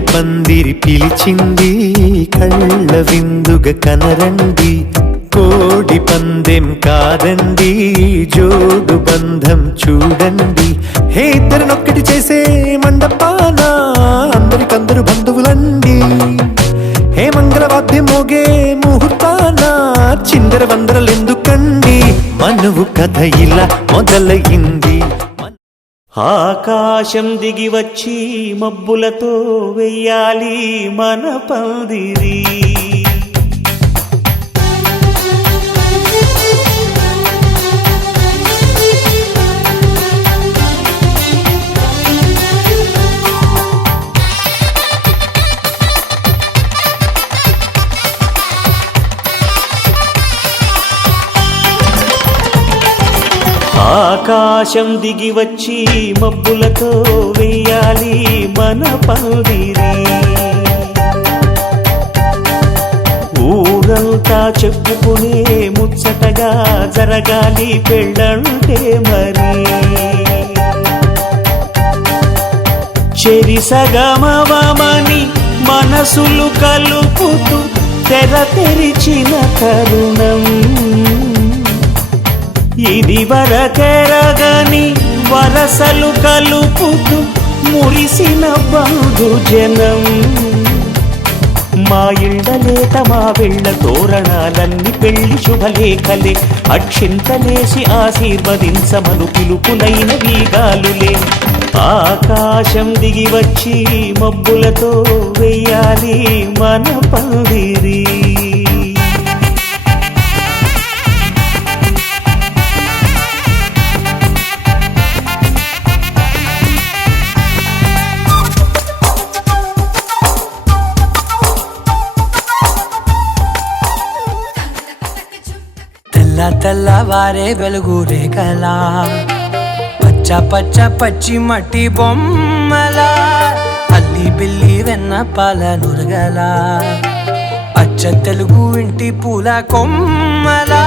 పందిరి పిలిచింది కళ్ళ విందుగ కనరండి. కోడి పందెం కాదండి జోడు బంధం చూడండి. హే ఇద్దరినొక్కటి చేసే మండపాన అందరికందరు బంధువులండి. హే మంగళవాద్యం మోగే ముహూర్తాన చిందర వందరలెందుకండి. మనువు కథ ఇలా మొదలయింది. ఆకాశం దిగి వచ్చి మబ్బులతో వెయ్యాలి మన పందిరి. ఆకాశం దిగి వచ్చి మబ్బులతో వెయ్యాలి మన పందిరి. ఊరంతా చెప్పుకునే ముచ్చటగా జరగాలి పెళ్ళంటే మరి. చెరిసగమవమని మనసులు కలుపుతూ తెర తెరిచిన తరుణం. ఇది వరకెరగని వరసలు కలుపుతూ మురిసిన బంధుజనం. మా ఇళ్ళలేత మా వెళ్ళ తోరణాలన్నీ పెళ్లి శుభలేఖలే. అక్షింతలేసి ఆశీర్వదించమను పిలుపులైన వీగాలులే. ఆకాశం దిగి వచ్చి మబ్బులతో వెయ్యాలి మన పందిరి. తెల్లవారే వెలుగు రేఖలా పచ్చ పచ్చ పచ్చి మట్టి బొమ్మలా అల్లి బిల్లి వెన్న పాల నురగలా అచ్చ తెలుగు ఇంటి పూల కొమ్మలా.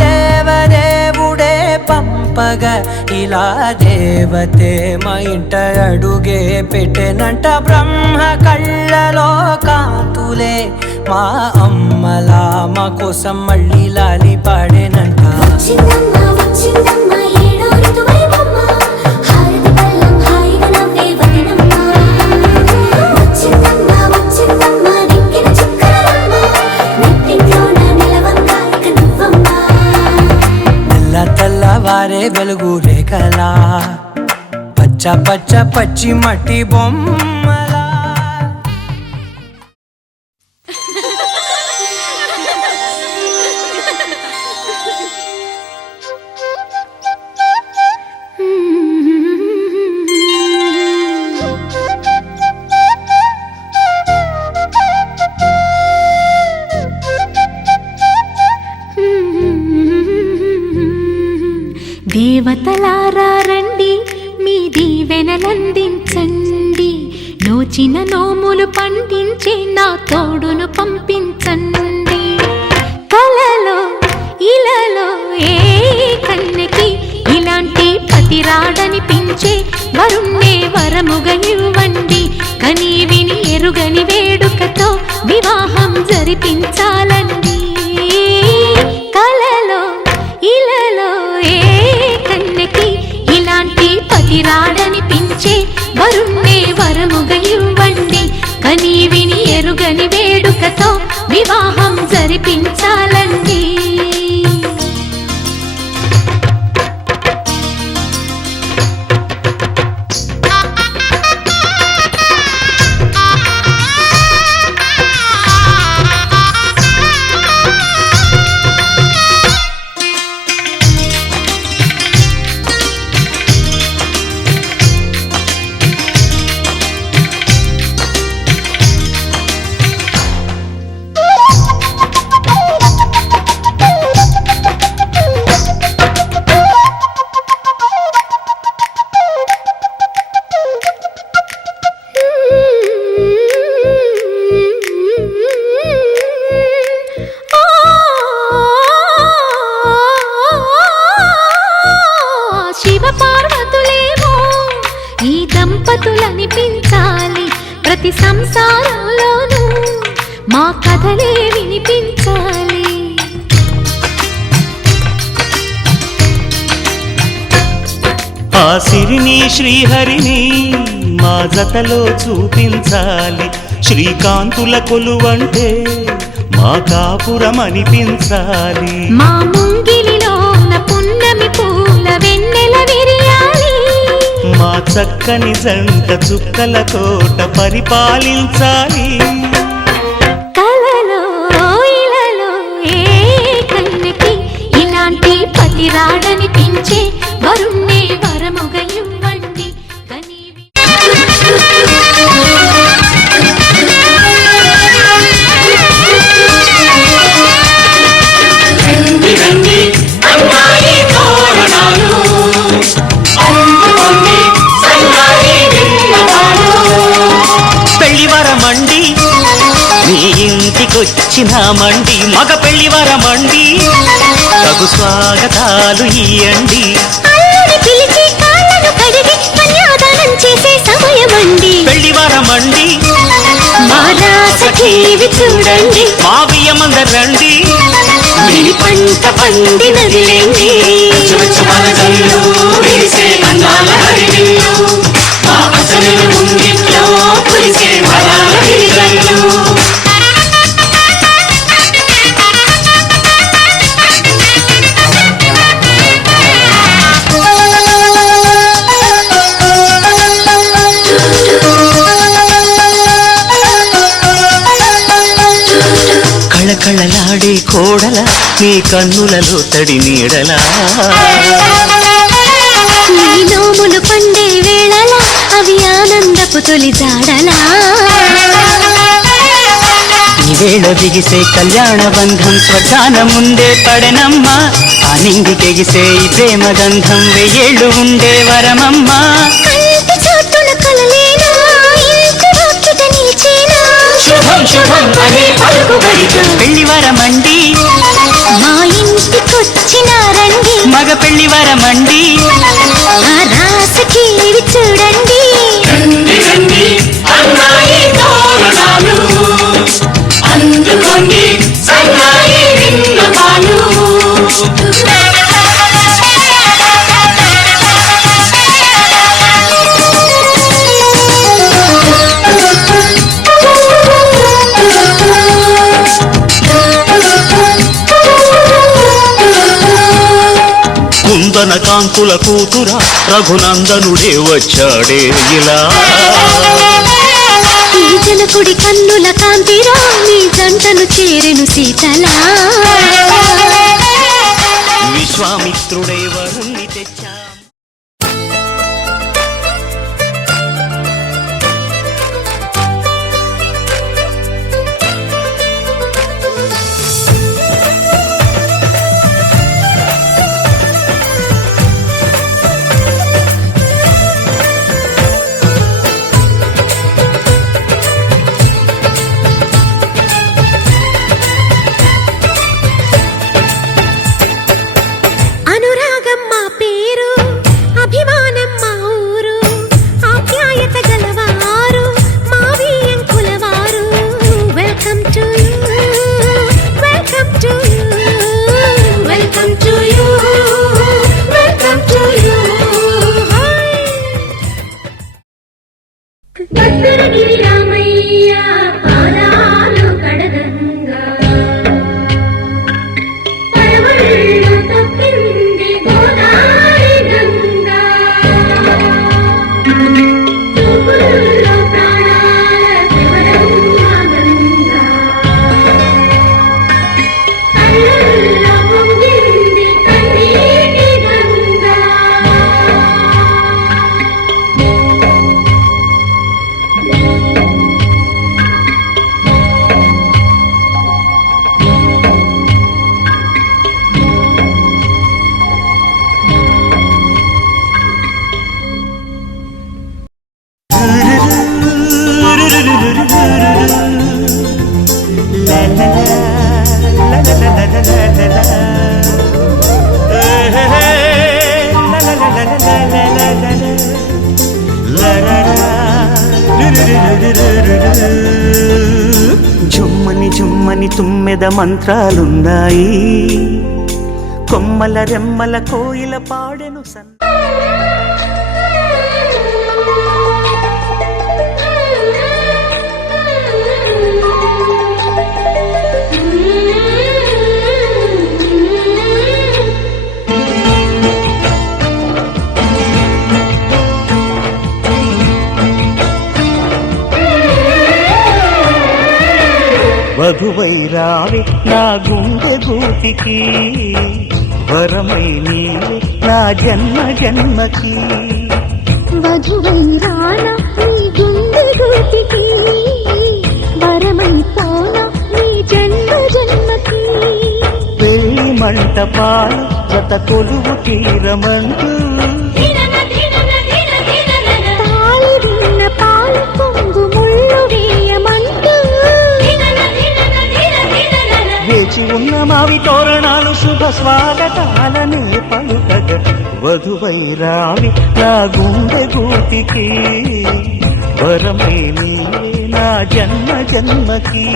దేవదేవుడే పంపగా ఇలా దేవతే మా ఇంట అడుగే పెట్టెనంట. బ్రహ్మ కళ్ళలో కాంతులే మా అమ్మలా మా కోసం మళ్ళీ లాలి పాడేనంట. తెల్లవారే వెలుగు రేఖలా పచ్చ పచ్చ పచ్చి మట్టి బొమ్మలా. దేవతలారా రండి మీ దీవెనలందించండి. నోచిన నోములు పండించే నా తోడును పంపించండి. కలలో ఇలలో ఏ కన్నెకి ఇలాంటి పతి రాడనిపించే వరుణ్ణే వరముగా ఇవ్వండి. కని విని ఎరుగని వేడుకతో వివాహం జరిపించాలండి. కలలో ఇలలో ఏ కన్నెకి ఇలాంటి పతి రాడనిపించే వరుణ్ణే వరముగా ఇవ్వండి. కని విని ఎరుగని వేడుకతో వివాహం జరిపించాలండి. ప్రతి సంసారంలోనూ మా కథలే వినిపించాలి. ఆ సిరిని శ్రీహరిని మా జతలో చూపించాలి. శ్రీకాంతుల కొలువంటే మా కాపురం అనిపించాలి. మా ముంగిలిలోన పున్నమి పూల వెన్నెల విరియాలి. మా చక్కని జంట చుక్కల తోట పరిపాలించాలి. కలలో ఇలలో ఏ కన్యకి ఇలాంటి పతి రాడనిపించే వరుణ్ణే వరముగా ఇవ్వండి. పెళ్లివరమండి నీ ఇంటికొచ్చినామండి. మగ పెళ్లివరమండి తగు స్వాగతాలు ఇయ్యండి. పెళ్లివరమండి చూడండి మా బియ్యమందరండి. మీ పంట పండినదిలేండి. కళకళలాడే కోడల నీ కన్నులలో తడి నీడలా. నీ నోములు పండే వేళలా అవి ఆనందపు తొలి జాడలా. ఈవేళ బిగిసే కళ్యాణ బంధం స్వర్గాన ముందే పడెనమ్మా. ఆ నింగికెగిసే ఈ ప్రేమ గంధం వెయ్యేళ్ళు ఉండే వరమమ్మా. పెళ్లివరమండి మా ఇంటికొచ్చినారండి. మగ పెళ్లివరమండి ఆ రాసకి ఇవి చూడండి. అందుకోండి సన్నాయి విన్నపాలు. కుందన కాంతుల కూతురా రఘునందనుడే వచ్చాడే ఇలా. ఈ జనకుడి కన్నుల కాంతిరా నీ జంటను చేరెను సీతలా. విశ్వామిత్రుడే వరుణ్ణి తెచ్చా. జుమ్మని జుమ్మని తుమ్మెద మంత్రాలున్నాయి, కొమ్మల రెమ్మల కోయిల పాడెను వధువై రావే నా గుండె గూటికి, వరమై నీవే నా జన్మ జన్మకి. వధువై రానా నీ గుండె గూటికి, వరమై పోనా నీ జన్మ జన్మకి. పెళ్లి మంటపాలు జత కొలువు తీరమంటూ, తాళి విన్న పాలు పొంగు ముళ్ళు వేయమంటూ, వేచి ఉన్న మావి తోరణాలు శుభ స్వాగతాలనే పలుకగ. వధువై రావి నా గుండె గూటికి, వరమై నీవే నా జన్మ జన్మకి.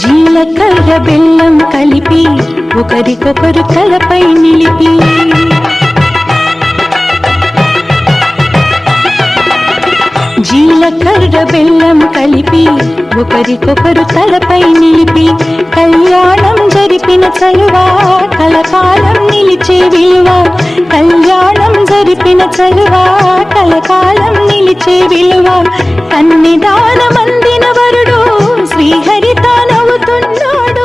జీలకర్ర బెల్లం కలిపి ఒకరికొకరు తలపై నిలిపి, జీలకర్ర బెల్లం కలిపి ఒకరికొకరు తలపై నిలిపి, కళ్యాణం జరిపిన చలువా కలకాలం నిలిచే విలువ. కళ్యాణం జరిపిన చలువా కలకాలం నిలిచే విలువ. కన్నిదానమందిన వరుడు శ్రీహరి తానవుతున్నాడు,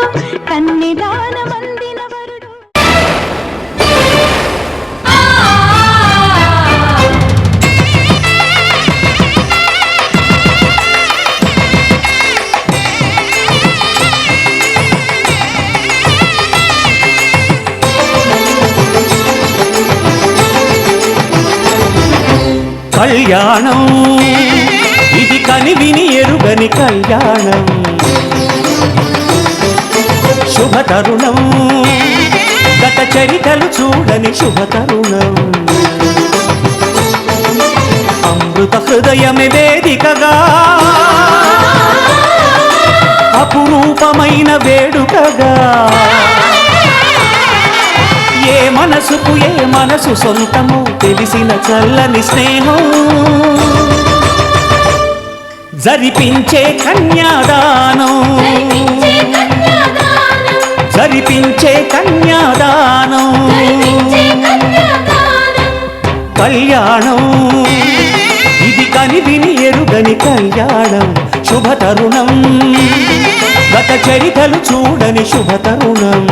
కన్నిదానమందిన వరుడు. కళ్యాణం ఇది కనివిని ఎరుగని కళ్యాణం, శుభతరుణం గత చరితలు చూడని శుభతరుణం. అమృత హృదయమే వేదికగా అపురూపమైన వేడుకగా, ఏ మనసుకు ఏ మనసు సొంతము తెలిసిన చల్లని స్నేహం. జరిపించే కన్యాదానం, జరిపించే కన్యాదానం. కళ్యాణం ఇది కనివిని ఎరుగని కళ్యాణం, శుభతరుణం గత చరితలు చూడని శుభతరుణం.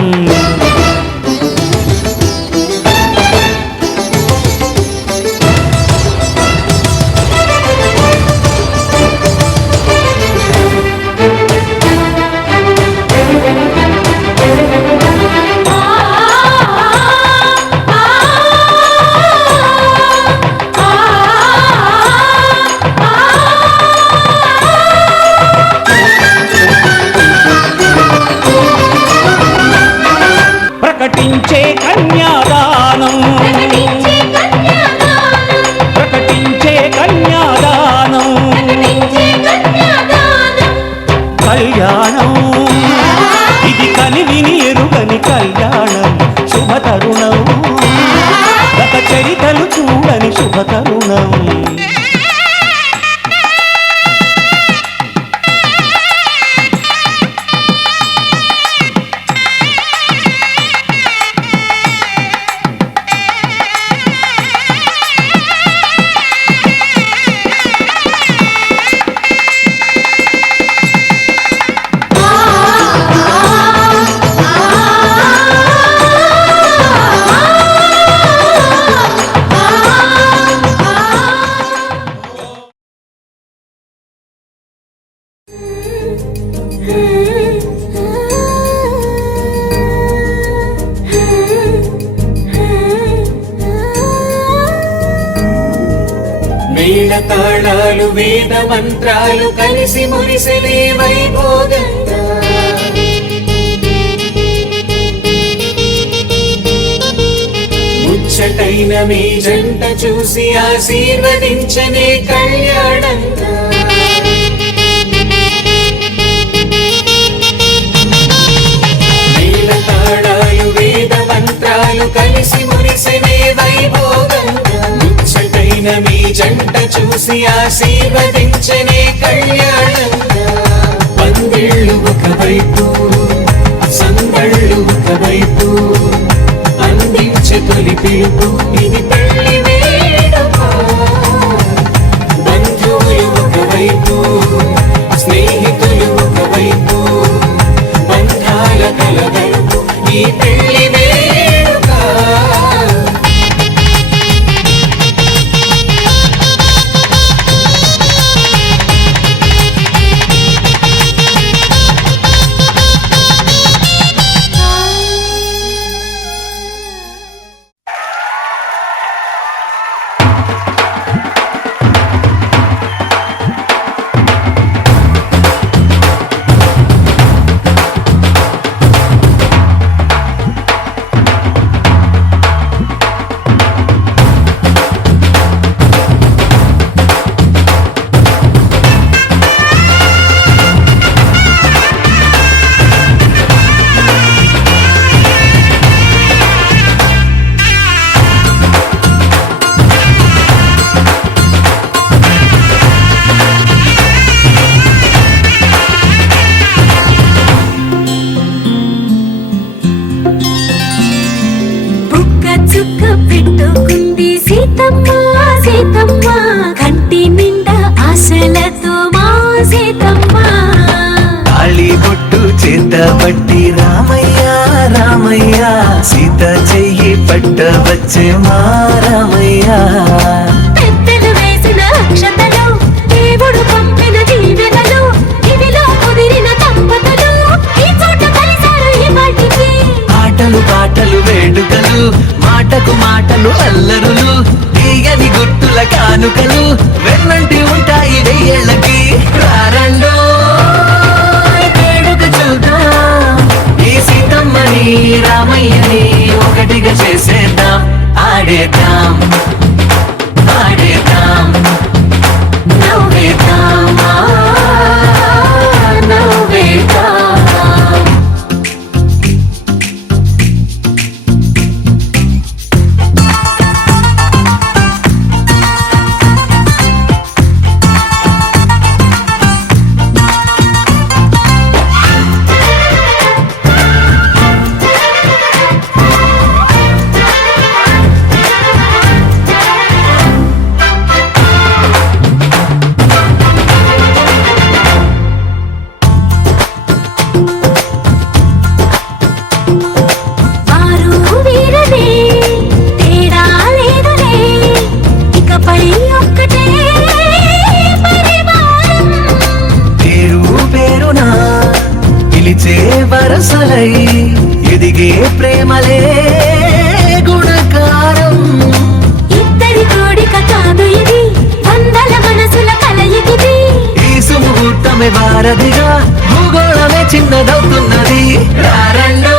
కళ్యాణం శుభతరుణం గత చరితలు చూడని శుభతరుణం మేళతాళాలు వేద మంత్రాలు కలిసి మురిసెలే వైభోగంగా ముచ్చటైన మీ జంట చూసి ఆశీర్వదించనే కళ్యాణంగా మేళతాళాలు వేద మంత్రాలు కలిసి మురిసెలే వైభోగంగా ముచ్చటైన మీ జంట చూసి ఆశీర్వదించనే కళ్యాణంగా పందిళ్ళు ఒకవైపు సందళ్ళు ఒకవైపు అందించే తొలి పిలుపు ఇది పెళ్లి వేడుక బంధువులు ఒకవైపు స్నేహితులు ఒకవైపు బంధాల కలగలుపు ఈ పెళ్లి వేడుక పట్టి రామయ్య రామయ్య సీత చెయ్యి పట్ట వచ్చే మా రామయ్య పెద్దలు వేసిన అక్షతలు దేవుడు పంపిన దీవెనలు ఇవిలో కుదిరిన దంపతులు ఈ చోట కలిసారు ఈ వాటికి ఆటలు పాటలు వేడుకలు మాటకు మాటలు అల్లరులు తీయని గుట్టుల కానుకలు వెన్నంటి ఉంటాయి వెయ్యేళ్ళకి రారండో రామయ్యని ఒకటిగా చేసేద్దాం ఆడేద్దాం ఆడేద్దాం నవ్వేద్దాం నవ్వేద్దాం వరసలై ఎదిగే ప్రేమలే గుణకారం ఇద్దరి కోడిక కాదు ఇది వందల మనసుల కలయికిది ఈ సుముహూర్తమే వారధిగా భూగోళమే చిన్నదవుతున్నది రారండో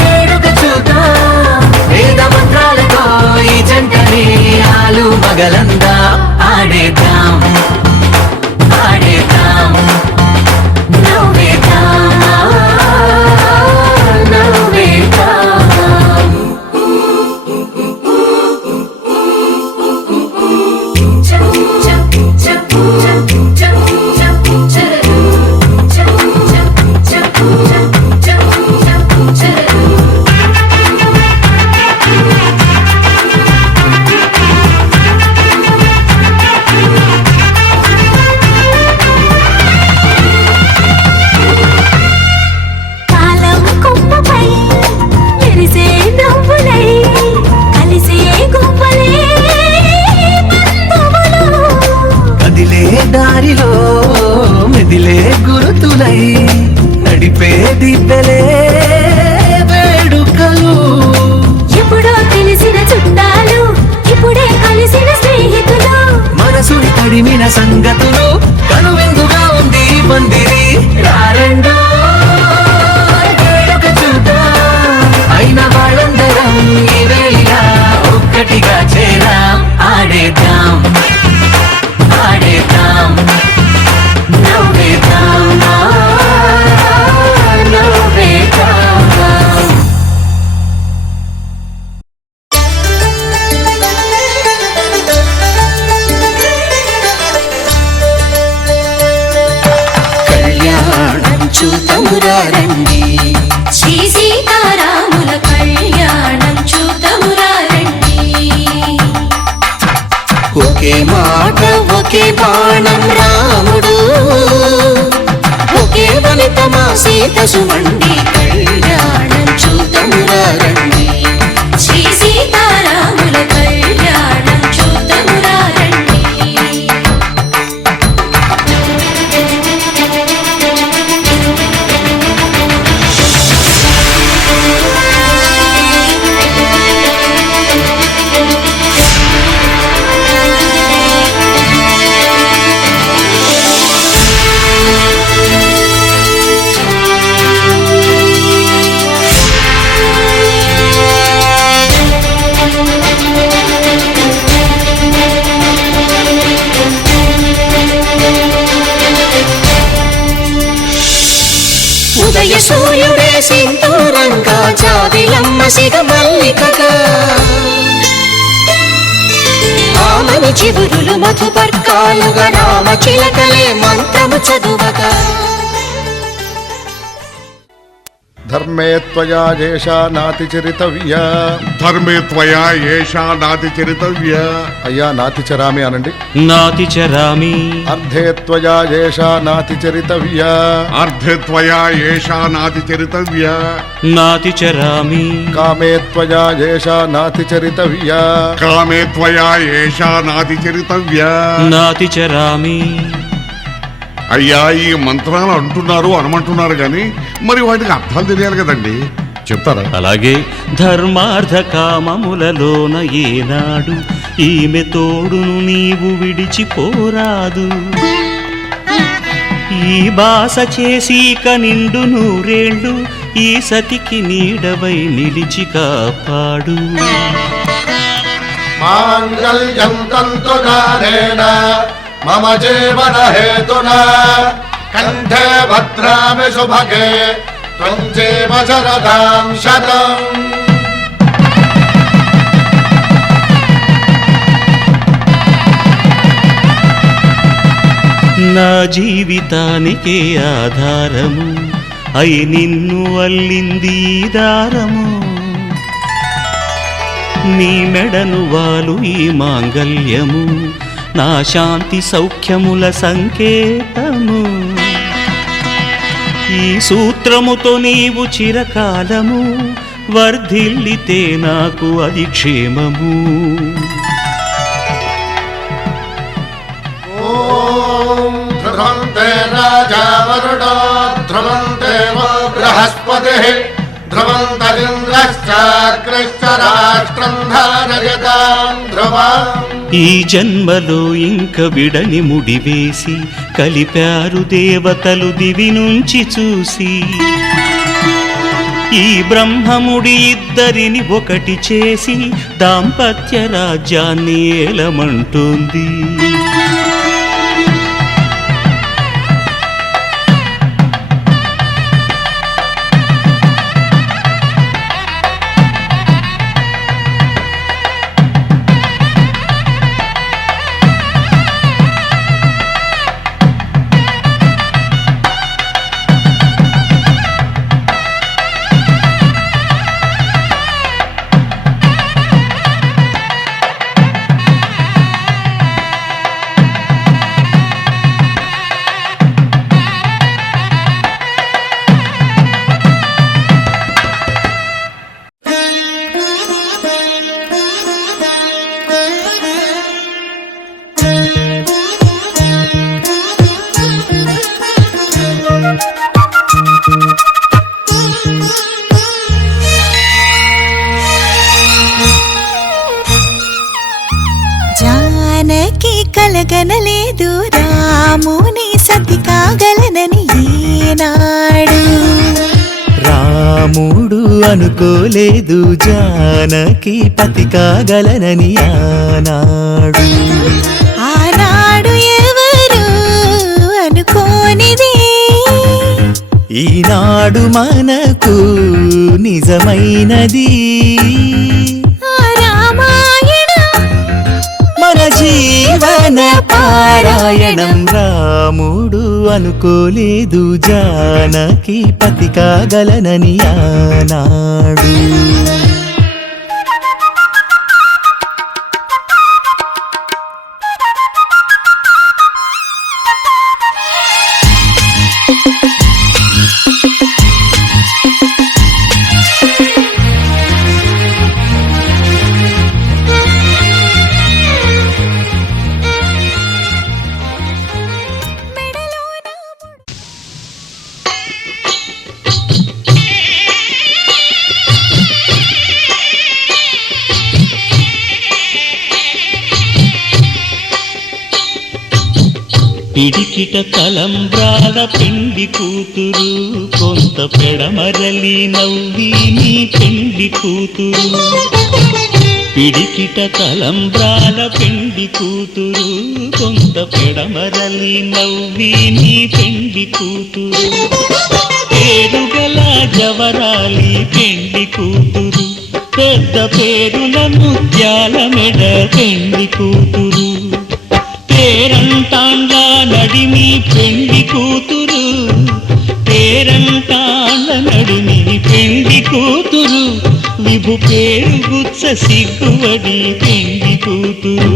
వేడుక చూద్దాం వేద మంత్రాలతో ఈ జంటని ఆలు మగలందా ఆడేద్దాం ఆడేద్దాం నవ్వేద్దాం ఒకే బాణం రాముడు ఒకే వనితమా సీత సుమండి కళ్యాణం చూతమురా రండి శ్రీ సీతారాముల కళ్యాణం చూద్దామురా రండి. ఉదయ సూర్యుడే సింధూరంగా జాబిలమ్మ సిగ మల్లికగా ఆమని చివురులు మధుపర్కాలుగా రామ చిలకలే మంత్రము చదువగా ధర్మే త్వయా ఏషా నాతి చరితవ్య. ధర్మే త్వయా ఏషా నాతి చరితవ్య. అయ్యా నాతి చరామి అనండి. నాతి చరామి. అర్ధే త్వయా ఏషా నాతి చరితవ్య. అర్ధే త్వయా ఏషా నాతి చరితవ్య. నాతి చరామి. కామే త్వయా ఏషా నాతి చరితవ్య. కామే త్వయా ఏషా నాతి చరితవ్య. నాతి చరామి. అయ్యా ఈ మంత్రాలు అంటున్నారు అనమంటున్నారు కానీ మరి వాటికి అర్థాలు తెలియాలి కదండి, చెప్తారా? అలాగే ధర్మార్థ కామములలోన ఏనాడు ఈమె తోడును నీవు విడిచిపోరాదు. ఈ బాస చేసి నిండు నూరేళ్ళు ఈ సతికి నీడవై నిలిచి కాపాడు. మాంగళ్యం తంతునానేన మమ జీవన హేతునా కంఠే భద్రామి శుభగే త్వం జీవ శరదాం శతం. నా జీవితానికే ఆధారము అయి నిన్ను అల్లింది దారము. నీ మెడను వాలు ఈ మాంగల్యము నా శాంతి సౌఖ్యముల సంకేతము. ఈ సూత్రముతో నీవు చిరకాలము వర్ధిల్లితే నాకు అది క్షేమము. ఓం ధ్రువంతే రాజా వరుణో ధ్రువంతే బృహస్పతిః ధ్రువంతరింద్రశ్చాగ్రశ్చ రాష్ట్రం ధారయతాం ధ్రువం. ఈ జన్మలో ఇంక విడని ముడివేసి కలిపారు దేవతలు దివి నుంచి చూసి. ఈ బ్రహ్మముడి ఇద్దరిని ఒకటి చేసి దాంపత్య రాజ్యాన్ని ఏలమంటుంది. జానకి కలగనలేదు రాముని సతి కాగలనని ఏనాడు. రాముడు అనుకోలేదు జానకి పతి కాగలనని ఆనాడు. ఆనాడు ఎవరు అనుకోనిది ఈనాడు మనకు నిజమైనది. మన జీవన పారాయణం. రాముడు అనుకోలేదు జానకి పతి కాగలనని ఆనాడు. పిడికిట తలంబ్రాల పెండి కూతురు కొంత పెడమరలి నవ్వి నీ పెండి కూతురు పిడికిట తలంబ్రాల పెండి కూతురు కొంత పెడమరలి నవ్వి నీ పెండి కూతురు పేరుగల జవరాలి పెండి కూతురు పెద్ద పేరుల ముత్యాల మెడ పెండి కూతురు పేరంటాండ్ల నడిమి పెండి కూతురు పేరంటాండ్ల నడిమి పెండి కూతురు విభు పేరు గుచ్చ సిగ్గువడి పెండి కూతురు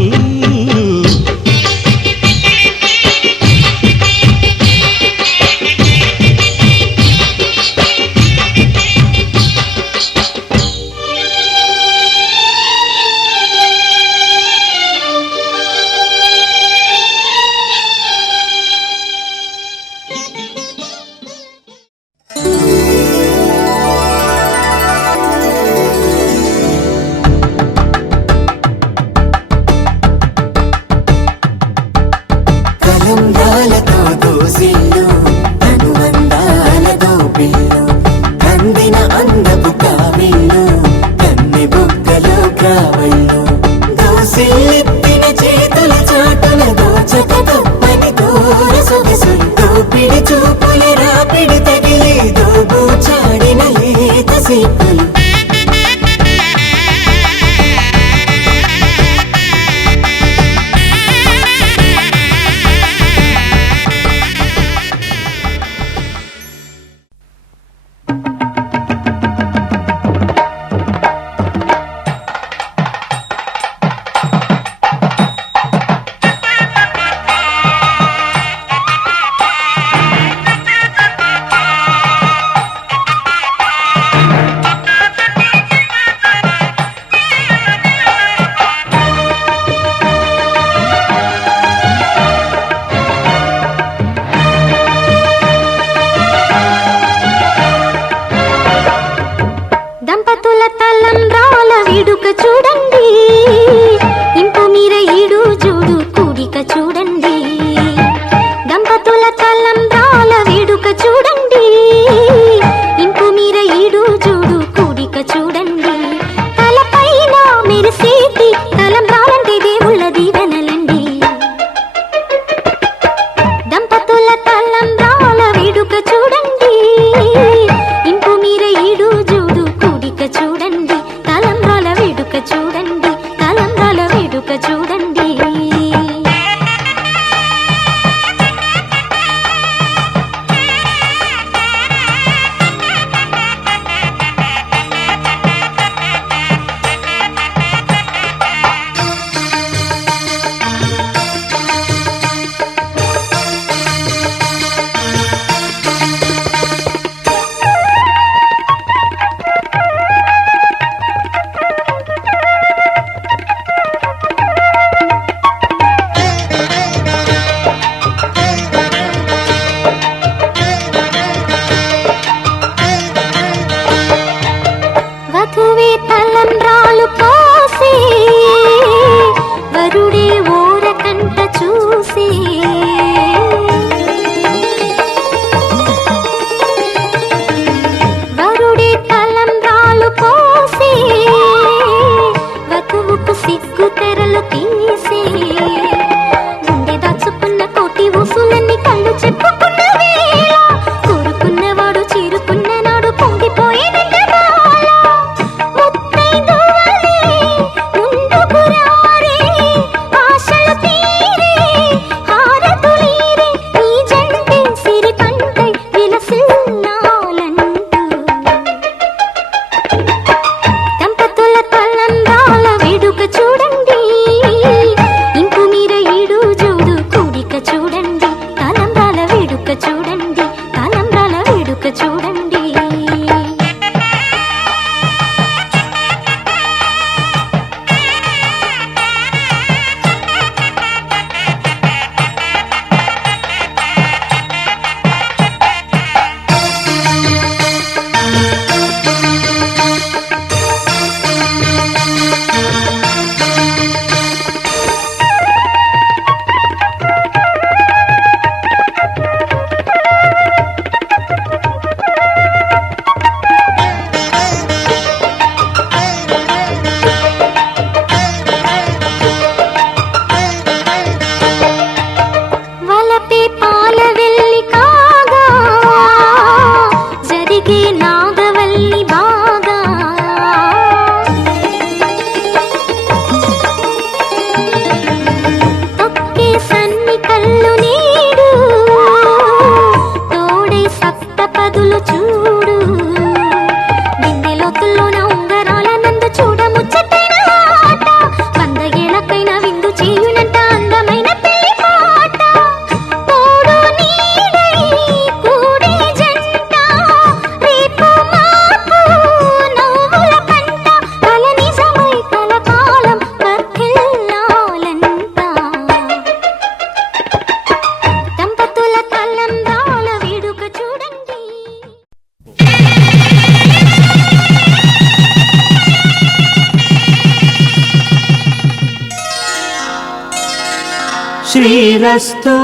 శ్రీరస్తు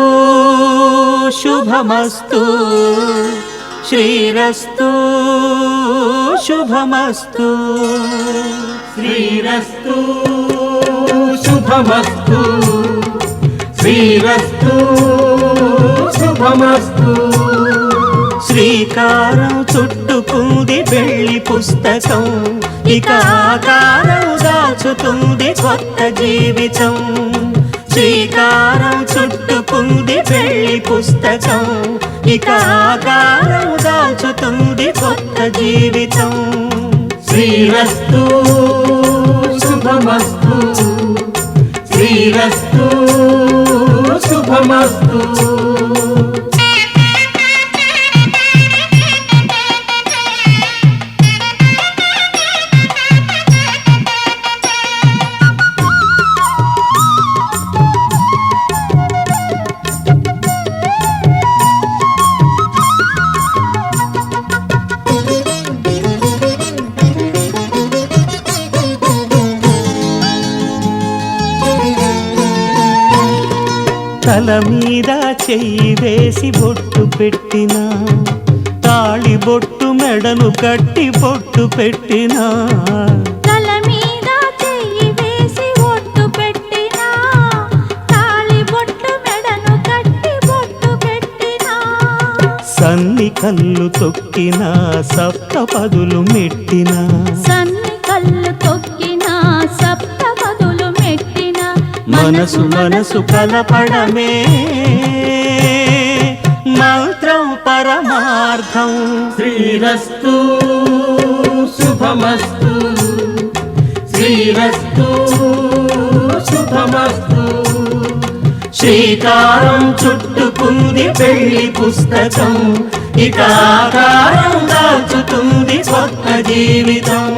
శుభమస్తు శ్రీరస్తు శుభమస్తు శ్రీరస్తు శుభమస్తు శ్రీరస్తు శుభమస్తు. శ్రీకారం చుట్టుకుంది పెళ్లి పుస్తకం, ఇక ఆకారం దాచుతుంది కొత్త జీవితం. శ్రీకారం చుట్టుకుంది పెళ్లి పుస్తకం, ఇక ఆకారం దాచుతుంది కొత్త జీవితం. శ్రీరస్తు శుభమస్తు శ్రీరస్తు శుభమస్తు. తల మీద చెయ్యి వేసి బొట్టు పెట్టినా, తాళి బొట్టు మెడను కట్టి బొట్టు పెట్టినా. తల మీద చెయ్యి వేసి బొట్టు పెట్టినా, తాళి బొట్టు మెడను కట్టి బొట్టు పెట్టినా. సన్ని కళ్ళు తొక్కినా సప్త పదులు మెట్టినా, సన్ని కళ్ళు తొక్కినా సప్త పదులు మెట్టినా. మనసు మనసు కలపడమే మంత్రం పరమార్థం. శ్రీరస్తు శుభమస్తు శ్రీరస్తు శుభమస్తు. శ్రీకారం చుట్టుకుంది పెళ్లి పుస్తకం, ఇక ఆకారం దాచుతుంది కొత్త జీవితం.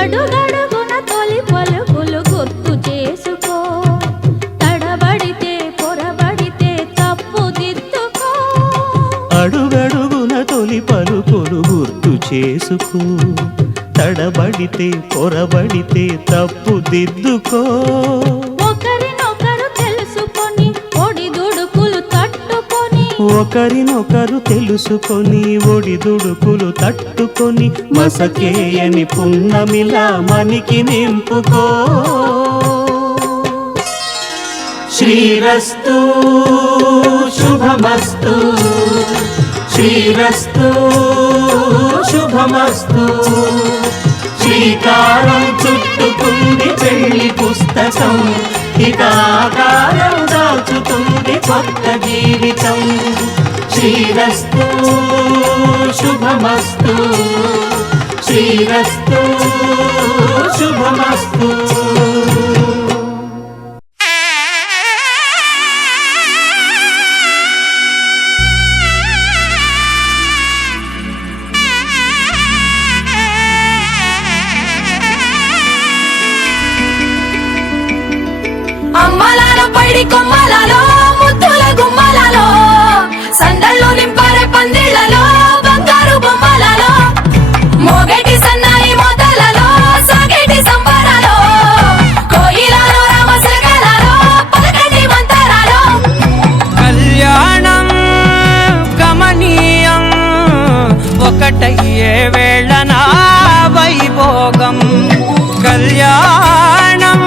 అడుగడుగున తొలి పలుకులు గుర్తు చేసుకో, తడబడితే పొరబడితే తప్పు దిద్దుకో. అడుగడుగున తొలి పలుకులు గుర్తు చేసుకో, తడబడితే పొరబడితే తప్పు దిద్దుకో. ఒకరినొకరు తెలుసుకొని ఒడిదుడుకులు తట్టుకొని, ఒకరినొకరు తెలుసుకొని ఒడిదుడుకులు తట్టుకొని, మసకేయని పున్నమిలా మనికి నింపుకో. శ్రీరస్తు శుభమస్తు శ్రీరస్తు శుభమస్తు. శ్రీకారం చుట్టుకుంది పెళ్లి పుస్తకం, ఇక ఆకారం దాచుతుంది కొత్త జీవితం. శ్రీరస్తు శుభమస్తు శ్రీరస్తు శుభమస్తు. అమ్మలాల పైడి కొమ్మలలో ముద్దుల గుమ్మలలో సందళ్ళు నింపారే పందిళ్లలో బంగారు బొమ్మలలో మోగేటి సన్నాయి మోతలలో సాగేటి సంబరాలో కోయిలలో రామసగలలో పలకటి మంతరాలో. కళ్యాణం గమనీయం ఒకటయ్యే వేళనా వైభోగం. కళ్యాణం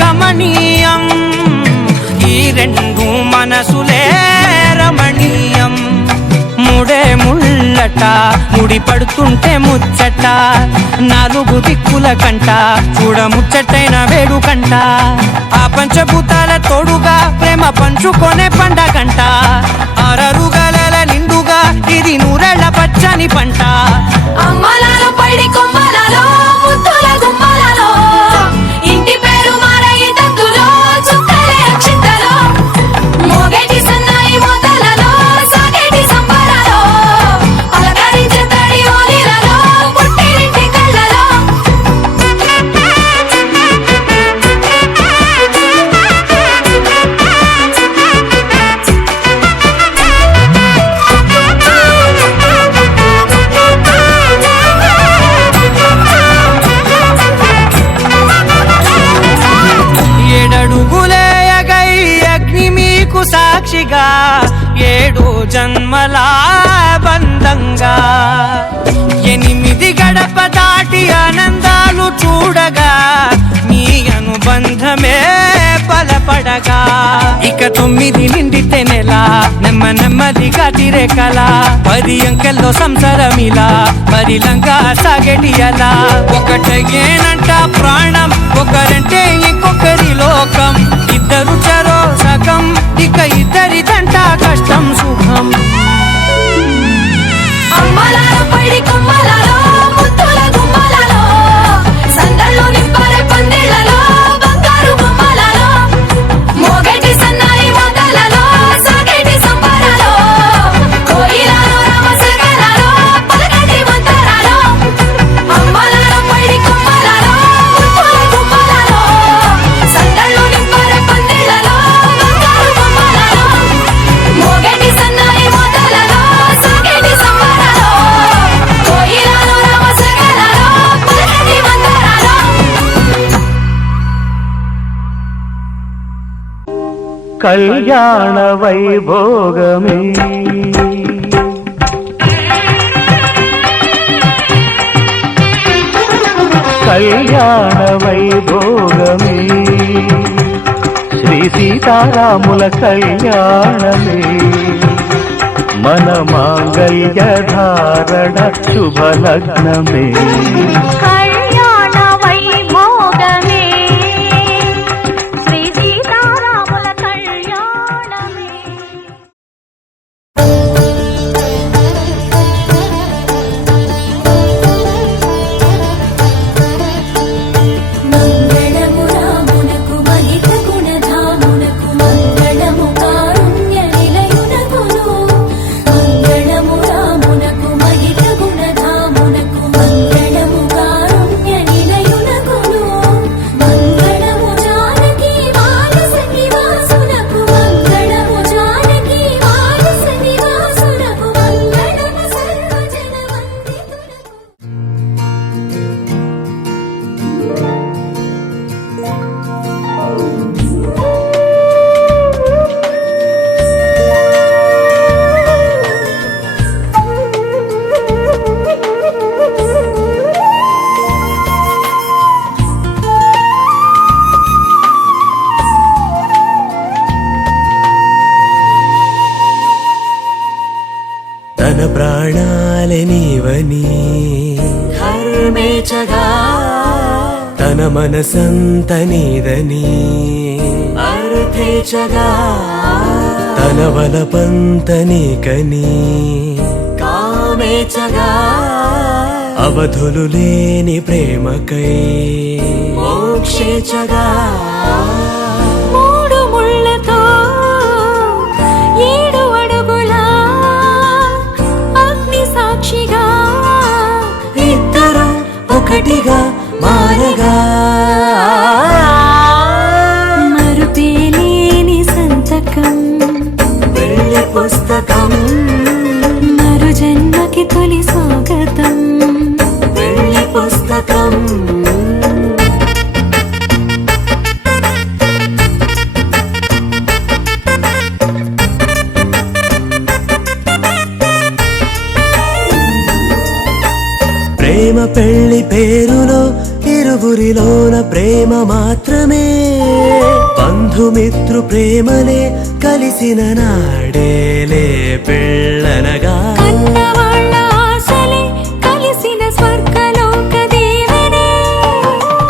గమనీయం ఈ రెండు మనసులే రమణీయం. ముడే ముళ్ళట ముడి పడుతుంటే ముచ్చట, నాలుగు దిక్కుల కంట చూడ ముచ్చటైన వేడుకంట. ఆ పంచభూతాల తోడుగా ప్రేమ పంచుకొనే పండగంట. అరరుగలల నిండుగా ఇది నూరెళ్ళ పచ్చని పంట. అమ్మలాల పైడి కొమ్మలలో ముద్దుల గుమ్మలలో ఇంటి పేరు మారయి తందులో చుక్కలే అక్షింతలో మోగేటి సన్నాయి మోతలలో పడగా ఇక 9 నిండితే నెల నెమ్మదిగా తీరే కల 10 అంకెల్లో సంసారమిలా పరిలంగా సాగేటియలా ఒకటేనంట ప్రాణం ఒకరంటే ఇంకొకరి లోకం ఇద్దరు చరో సగం ఇక ఇద్దరిదంట కష్టం సుఖం అమ్మలాలో పడి కొమ్మలాలో ముత్తుల గుమ్మలాలో సందళ్ళు నింపారే పందిళ్ళలో బంగారు గుమ్మలాలో మోగేటి సన్నాయి మోతలలో సాగేటి సంబరాలో కోయిలాలో రామసగలాలో పలకటి మంతరాలో అమ్మలాలో పడి కొమ్మలాలో ముత్తుల గుమ్మలాలో సందళ్ళు నింపారే పందిళ్ళలో బంగారు గుమ్మలాలో మోగేటి సన్నాయి మోతలలో సాగేటి సంబరాలో కోయిలాలో రామసగలాలో పలకటి మంతరాలో కళ్యాణ వైభోగమే కళ్యాణ వైభోగమే శ్రీ సీతారాముల కళ్యాణమే మన మాంగళ్య ధారణ శుభలగ్నమే కళ్యాణ వైభోగమే శ్రీ సీతారాముల కళ్యాణమే మంగళము రామునకు మహిత గుణధామునకు మంగళము కారుణ్య నిలయునకును మంగళము రామునకు మహిత గుణధామునకు మంగళము కారుణ్య నిలయునకును మంగళము జానకి మానస నివాసునకు మంగళము జానకి మానస నివాసునకు మంగళము సర్వజన వందితునకు తన ప్రాణాలే నీవని ధర్మేచగా తన మనసంత నీదని అర్థేచగా తన వలపంత నీకని కామేచగా అవధులు లేని ప్రేమకై మోక్షేచగా మూడు ముళ్ళతో 7 అడుగుల అగ్ని సాక్షిగా ఇద్దరు ఒకటిగా మారగా మరుపేలేని సంతకం వెళ్ళి పుస్తకం మరు జన్మకి తొలి స్వాగతం వెళ్ళి పుస్తకం ప్రేమ పెళ్లి పేరులో ఇరువురిలోన ప్రేమ మాత్రమే బంధుమిత్రు ప్రేమలే కలిసిన నాడేలే పెళ్ళనగా కన్నవాళ్ళ ఆశలే కలిసిన స్వర్గలోక దేవనే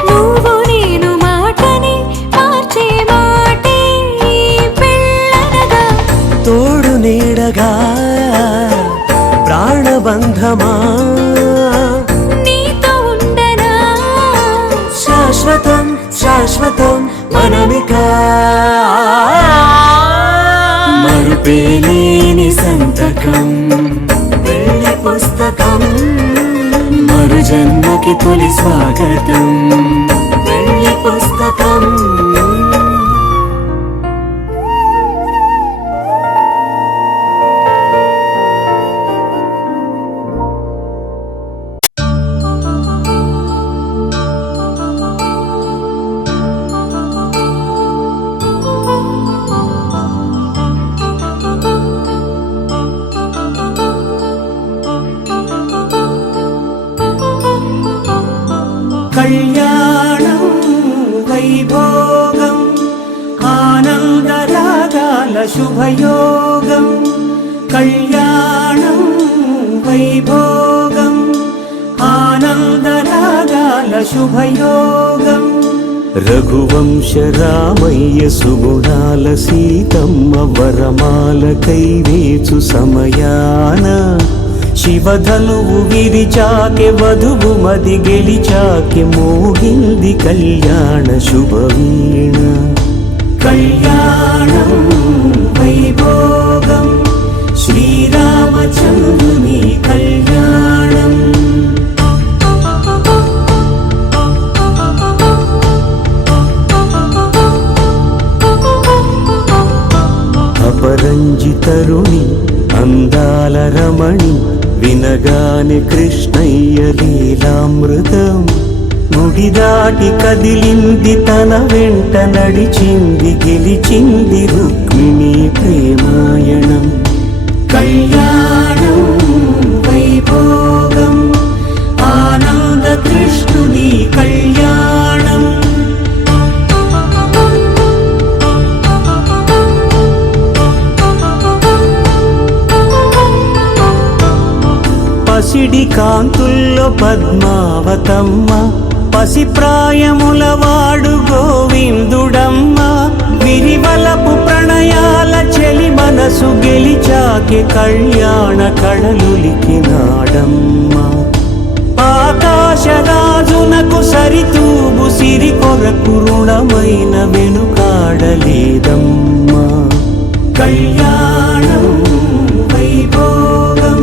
నువ్వు నేను మాటని మార్చే మాటే పెళ్ళనగా తోడు నీడగా ప్రాణబంధమా నీతో ఉండనా శాశ్వతం శాశ్వతం మనమిక మరుపేలేని సంతకం వెళ్ళి పుస్తకం మరు జన్మకి తొలి స్వాగతం వెళ్ళి పుస్తకం కళ్యాణ శుభయోగం కళ్యాణం వైభోగం ఆనందరాగాల శుభయోగం రఘువంశ రామయ్య సుగుణాల సీతమ్మ వరమాల కైవేచు సమయాన శివధనువు విరిచాకె వధువు మది గెలిచాకె మోగింది కళ్యాణ శుభవీణ కళ్యాణం వైభోగం శ్రీరామచంద్రుని కళ్యాణం అపరంజి తరుణి అందాల రమణి వినగానే కృష్ణయ్య లీలామృతం గుడి దాటి కదిలింది తన వెంట నడిచింది గెలిచింది రుక్మిణి ప్రేమాయణం కళ్యాణం వైభోగం ఆనంద కృష్ణుని కళ్యాణం పసిడి కాంతుల్లో పద్మావతమ్మ పసిప్రాయముల వాడు గోవిందుడమ్మ విరివలపు ప్రణయాల చెలి మనసు గెలిచాకె కళ్యాణ కళలులికినాడమ్మ ఆకాశరాజునకు సరితూగు సిరి కొరకు రుణమైన వెనుకాడలేదమ్మా కళ్యాణం వైభోగం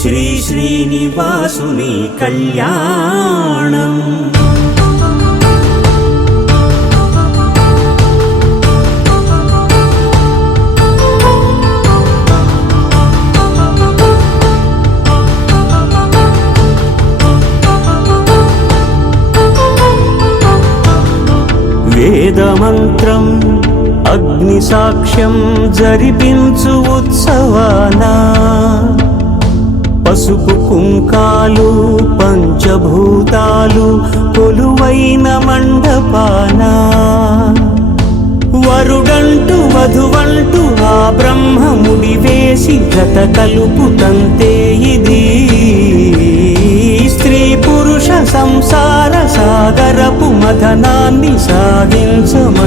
శ్రీ శ్రీనివాసుని కళ్యాణం వేదమంత్రం అగ్ని సాక్ష్యం జరిపించు ఉత్సవానా పసుపు కుంకాలు పంచభూతాలు కొలువైన మండపానా వరుడంటూ వధువంటూ ఆ బ్రహ్మముడి వేసి గత కలుపుతంతే ఇది స్త్రీ పురుష సంసార సాగరపు మథనాన్ని సాగించమంటున్నది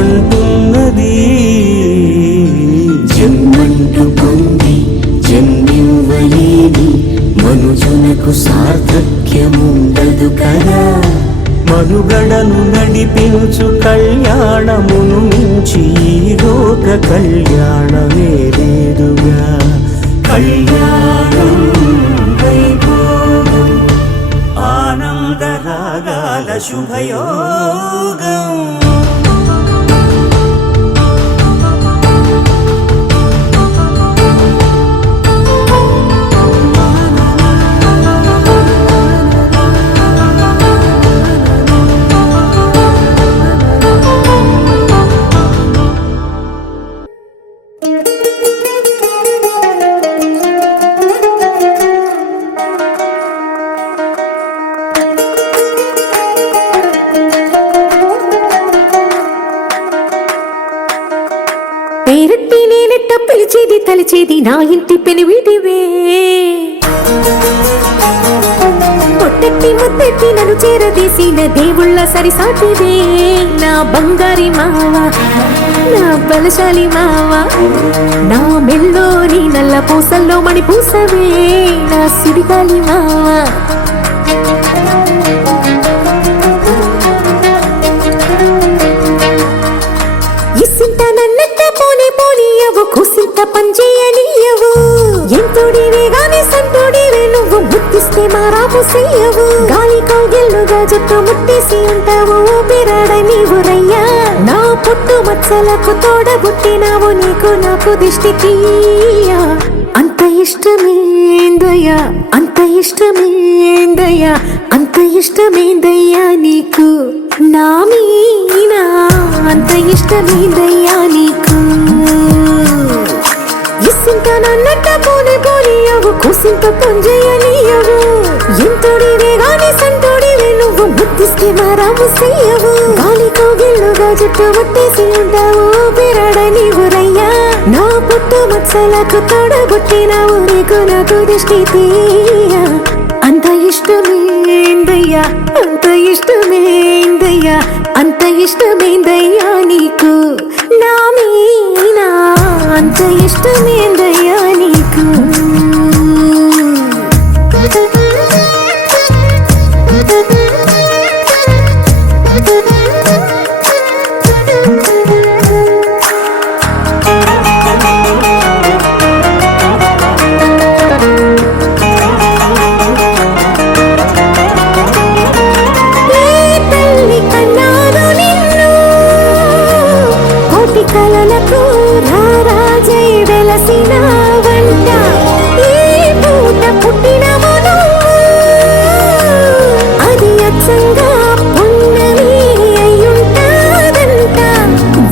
జన్మంటూ పొంది జన్మివ్వలేని మనుజునకు సార్థక్యముండదు కదా మనుగడను నడిపించు కళ్యాణమును మించి ఈ లోక కళ్యాణమే లేదుగా కళ్యాణం వైభోగం ఆనంద రాగాల శుభయోగం పేరెత్తి నేనెట్ట పిలిచేది తలిచేది నా ఇంటి పెనివిటివే పొట్టెట్టి ముద్దెట్టి నన్ను చేరదీసిన దేవుళ్ళ సరిసాటివే నా బంగారి మావ నా బలశాలి మావ నా మెల్లోని నల్ల పూసల్లో మణి పూసవే నా సిడిగాలి మావ ఇసింత నన్నట్ట పోనే పోనీయవు కుసింత పంచేయనీయవు ఎంతోడివే గాని సంతోడివే నువ్వు ముట్టిస్తే మారాపు చెయ్యవు గాలి కౌగిల్లుగా జుట్టు ముట్టేసి ఉంటావు ఊపిరాడ నీవు రయ్యా నా పుట్టు మచ్చలకు తోడబుట్టినావు నీకు నాకు దిష్టికి అంత ఇష్టమేందయ్యా అంత ఇష్టమేందయ్యా అంత ఇష్టమేందయ్యా నీకు నా మీనా అంత ఇష్టమేందయ్యా నీకు ఇసింత నన్నట్ట పోనే పోనీయవు కుసింత పంజేయనీయవు ఎంతోడివే గాని సంతోడివే నువ్వు ముద్దిస్తే మారాము చెయ్యవు గాలి కౌగిల్లుగా జుట్టు ముట్టేసి ఉంటావు ఊపిరాడ నీవు రయ్యా నా పుట్టు మచ్చలకు తొడగొట్టిన ఊరికు నాకు దిష్టి తీయ అంత ఇష్టమేందయ్యా అంత ఇష్టమేందయ్యా అంత ఇష్టమేందయ్యా నీకు నా మీనా అంత ఇష్టమేందయ్యా నీకు కలలకు రారాజై వెలసిన వంట ఈ పూట పుట్టినమును అది అచ్చంగా పున్నమి అయ్యుంటాదంట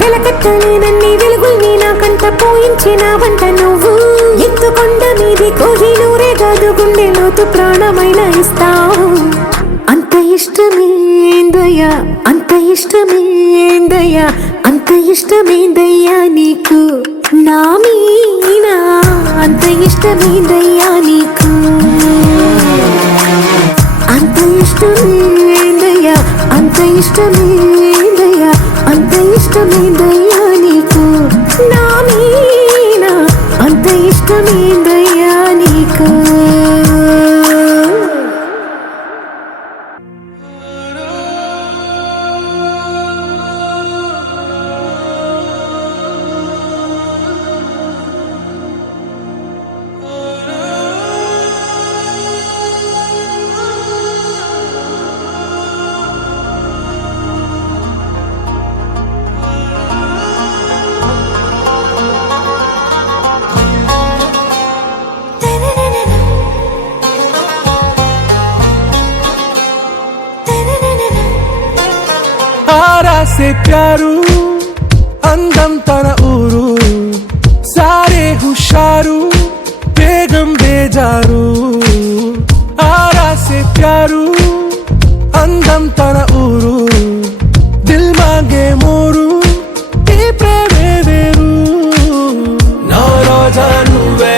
వెలకట్టలేనన్ని వెలుగుల్ని నాకంట పోయించిన వంట నువ్వు ఎత్తుకొండ మీది కోహినూరే కాదు గుండె లోతు ప్రాణమైన ఇస్తావు అంత ఇష్టమేందయ్యా అంత ఇష్టమేందయ్యా అంత ఇష్టమేందయ్యా నీకు నా మీనా అంత ఇష్టమేందయ్యా నీకు అంత ఇష్టమేందయ్యా అంత ఇష్టమేందయ్యా అంత ఇష్టమేందయ్యా నీకు నా మీనా అంత ఇష్టమేందయ్యా నీకు से प्यारू అందం తన ఊరు సారే హుషారు బేగం బేజారు ఆరా సే ప్యారు అందం తన ఊరు దిల్ మాంగే మోరు ఈ ప్రేమే వేరు నా రోజా నువ్వే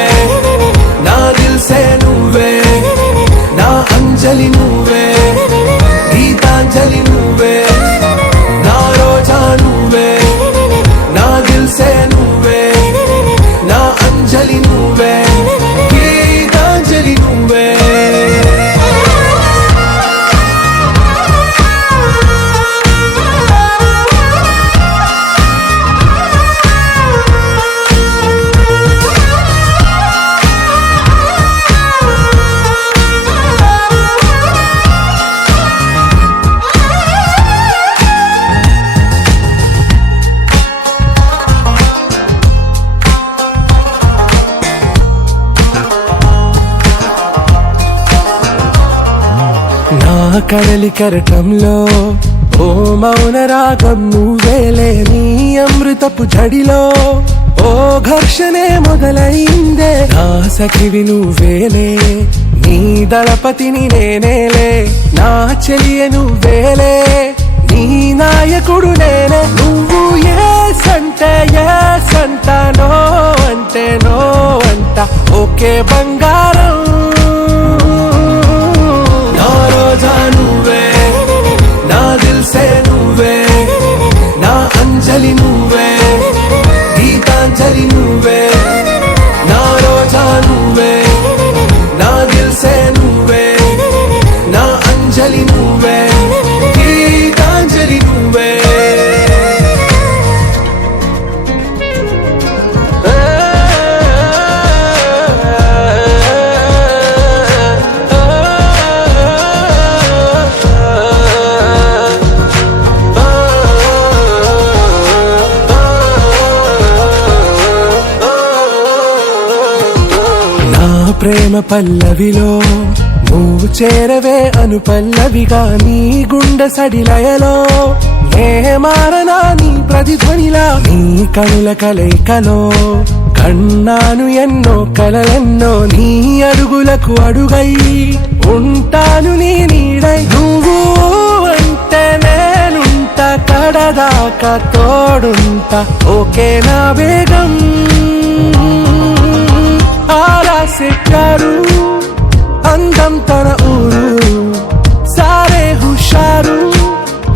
నా దిల్ సే నువ్వే నా అంజలి నువ్వే గీతాంజలి నువ్వే నా రోజా నువ్వే నా దిల్ సే నువ్వే నా అంజలి నువ్వే గీతాంజలి నువ్వే కడలి కరటంలో ఓ మౌన రాగం నువ్వేలే నీ అమృతపు జడిలో ఓ ఘర్షణే మొదలైందే నా సఖివి నువ్వేలే నీ దళపతిని నేనేలే నా చెలియ నువ్వేలే నీ నాయకుడు నేనే నువ్వు ఏ సంట నో అంటే నో అంట ఓకే బంగారం నా రోజా నువ్వే నా దిల్ సే నువ్వే నా అంజలి నువ్వే గీతాంజలి నువ్వే నా రోజా నువ్వే నా దిల్ సే నువ్వే నా అంజలి నువ్వే గీతాంజలి నువ్వే ప్రేమ పల్లవిలో నువ్వు చేరవే అను పల్లవిగా నీ గుండె సడిలయలో నే మారనా నీ ప్రతిధ్వనిలా నీ కనుల కలయికలో కన్నాను ఎన్నో కలలెన్నో నీ అడుగులకు అడుగై ఉంటాను నీ నీడై నువ్వు అంటే నేనుంటా కడదాకా తోడుంటా ఓకే నా వేగం ఆరాసే ప్యారు అందం తన ఊరు సారే హుషారు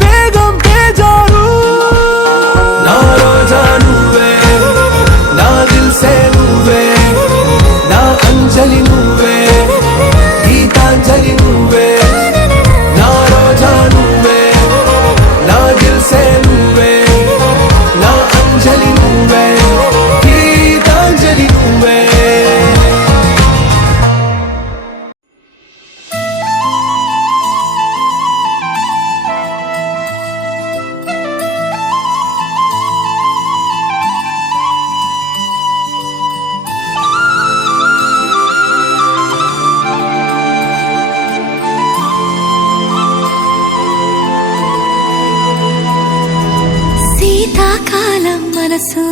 బేగం బేజారు నా రోజా నువ్వే నా దిల్ సే నువ్వే నా అంజలి నువ్వే గీతాంజలి నువ్వే నా రోజా నువ్వే నా దిల్ సే నువ్వే నా అంజలి నువ్వే గీతాంజలి నువ్వే శీతాకాలం మనసు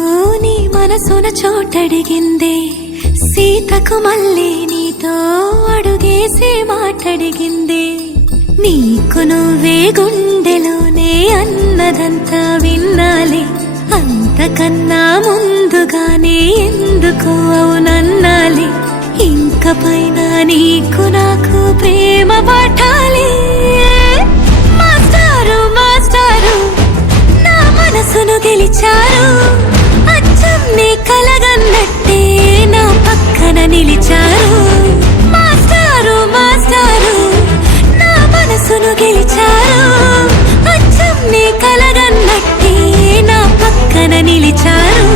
నీ మనసున చోటడిగిందే సీతకు మళ్ళీ నీతో అడుగేసే మాటడిగిందే నీకు నువ్వే గుండెలోనే అన్నదంతా విన్నాలే అంతకన్నా ముందుగానే ఎందుకు అవునన్నాలే ఇంక పైన నీకు నాకు ప్రేమ పాఠాలే మాస్టారు మాస్టారు నా మనసును గెలిచారు అచ్చం నీ కలగన్నట్టే నా పక్కన నిలిచారు మాస్టారు మాస్టారు నా మనసును గెలిచారు అచ్చం నీ కలగన్నట్టే నా పక్కన నిలిచారు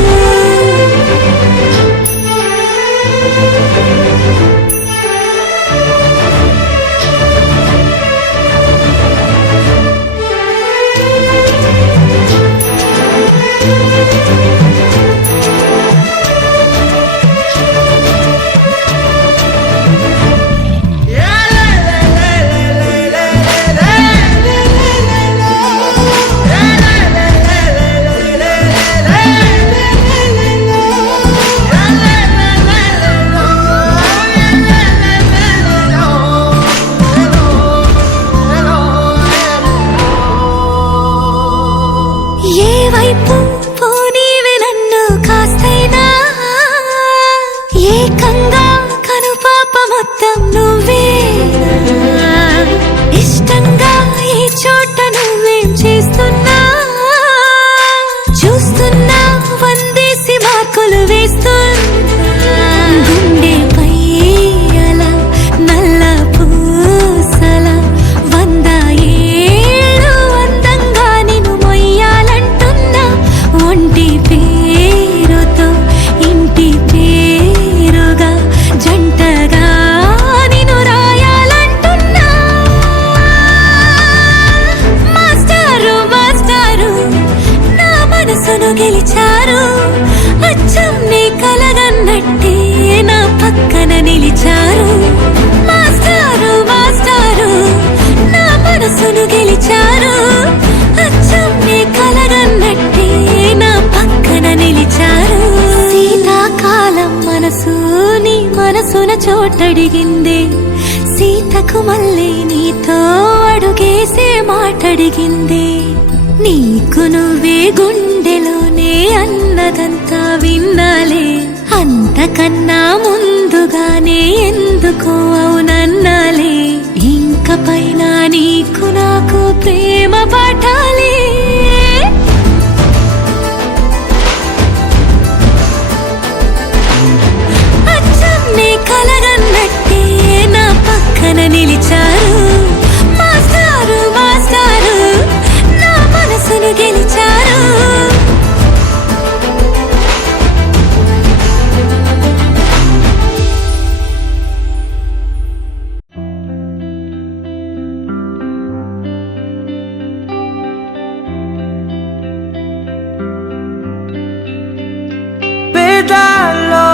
ఏ వైపు పోనీవి నన్ను కాస్తైనా ఏకంగా కనుపాప మొత్తం నువ్వే ఇష్టంగా ఈ చోట నువ్వేం చేస్తున్నా చూస్తున్నా వందేసి మార్కులు వేస్తున్నా గుండెపై అలా నల్ల పూసల 100 ఏళ్ళు అందంగా నిన్ను మొయ్యాలంటున్నా ఒంటి పేరుతో ఇంటి పేరుగా జంటగా నిన్ను రాయాలంటున్నా మాస్టారు మాస్టారు నా మనసును గెలిచారు అచ్చం నీ కలగన్నట్టే నా పక్కన నిలిచారు మాస్టారు మాస్టారు నా మనసును గెలిచారు అచ్చం నీ కలగన్నట్టే నా పక్కన నిలిచారు శీతాకాలం మనసు నీ మనసున చోటడిగిందే సీతకు మళ్ళీ నీతో అడుగేసే మాటడిగిందే నీకు నువ్వే గుండెలోనే అన్నదంతా విన్నాలే అంతకన్నా ముందుగానే ఎందుకు అవునన్నాలే ఇంక పైన నీకు నాకు ప్రేమ పాఠాలే అచ్చం నీ కలగన్నట్టే నా పక్కన నిలిచారు మాస్టారు మాస్టారు నా మనసును గెలిచారు పేదాల్లో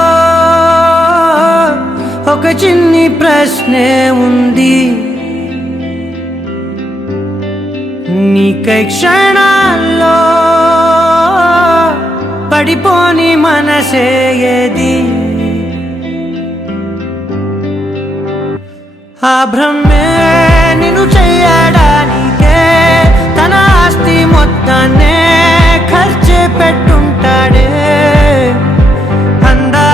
ఒక చిన్ని ప్రశ్నే ఉంది నీకై క్షణాల్లో పడిపోని మనసే ఏది ఆ భ్రమే నిన్ను చెయ్యడానికే తన ఆస్తి మొత్తాన్నే ఖర్చు పెట్టుంటాడే అందా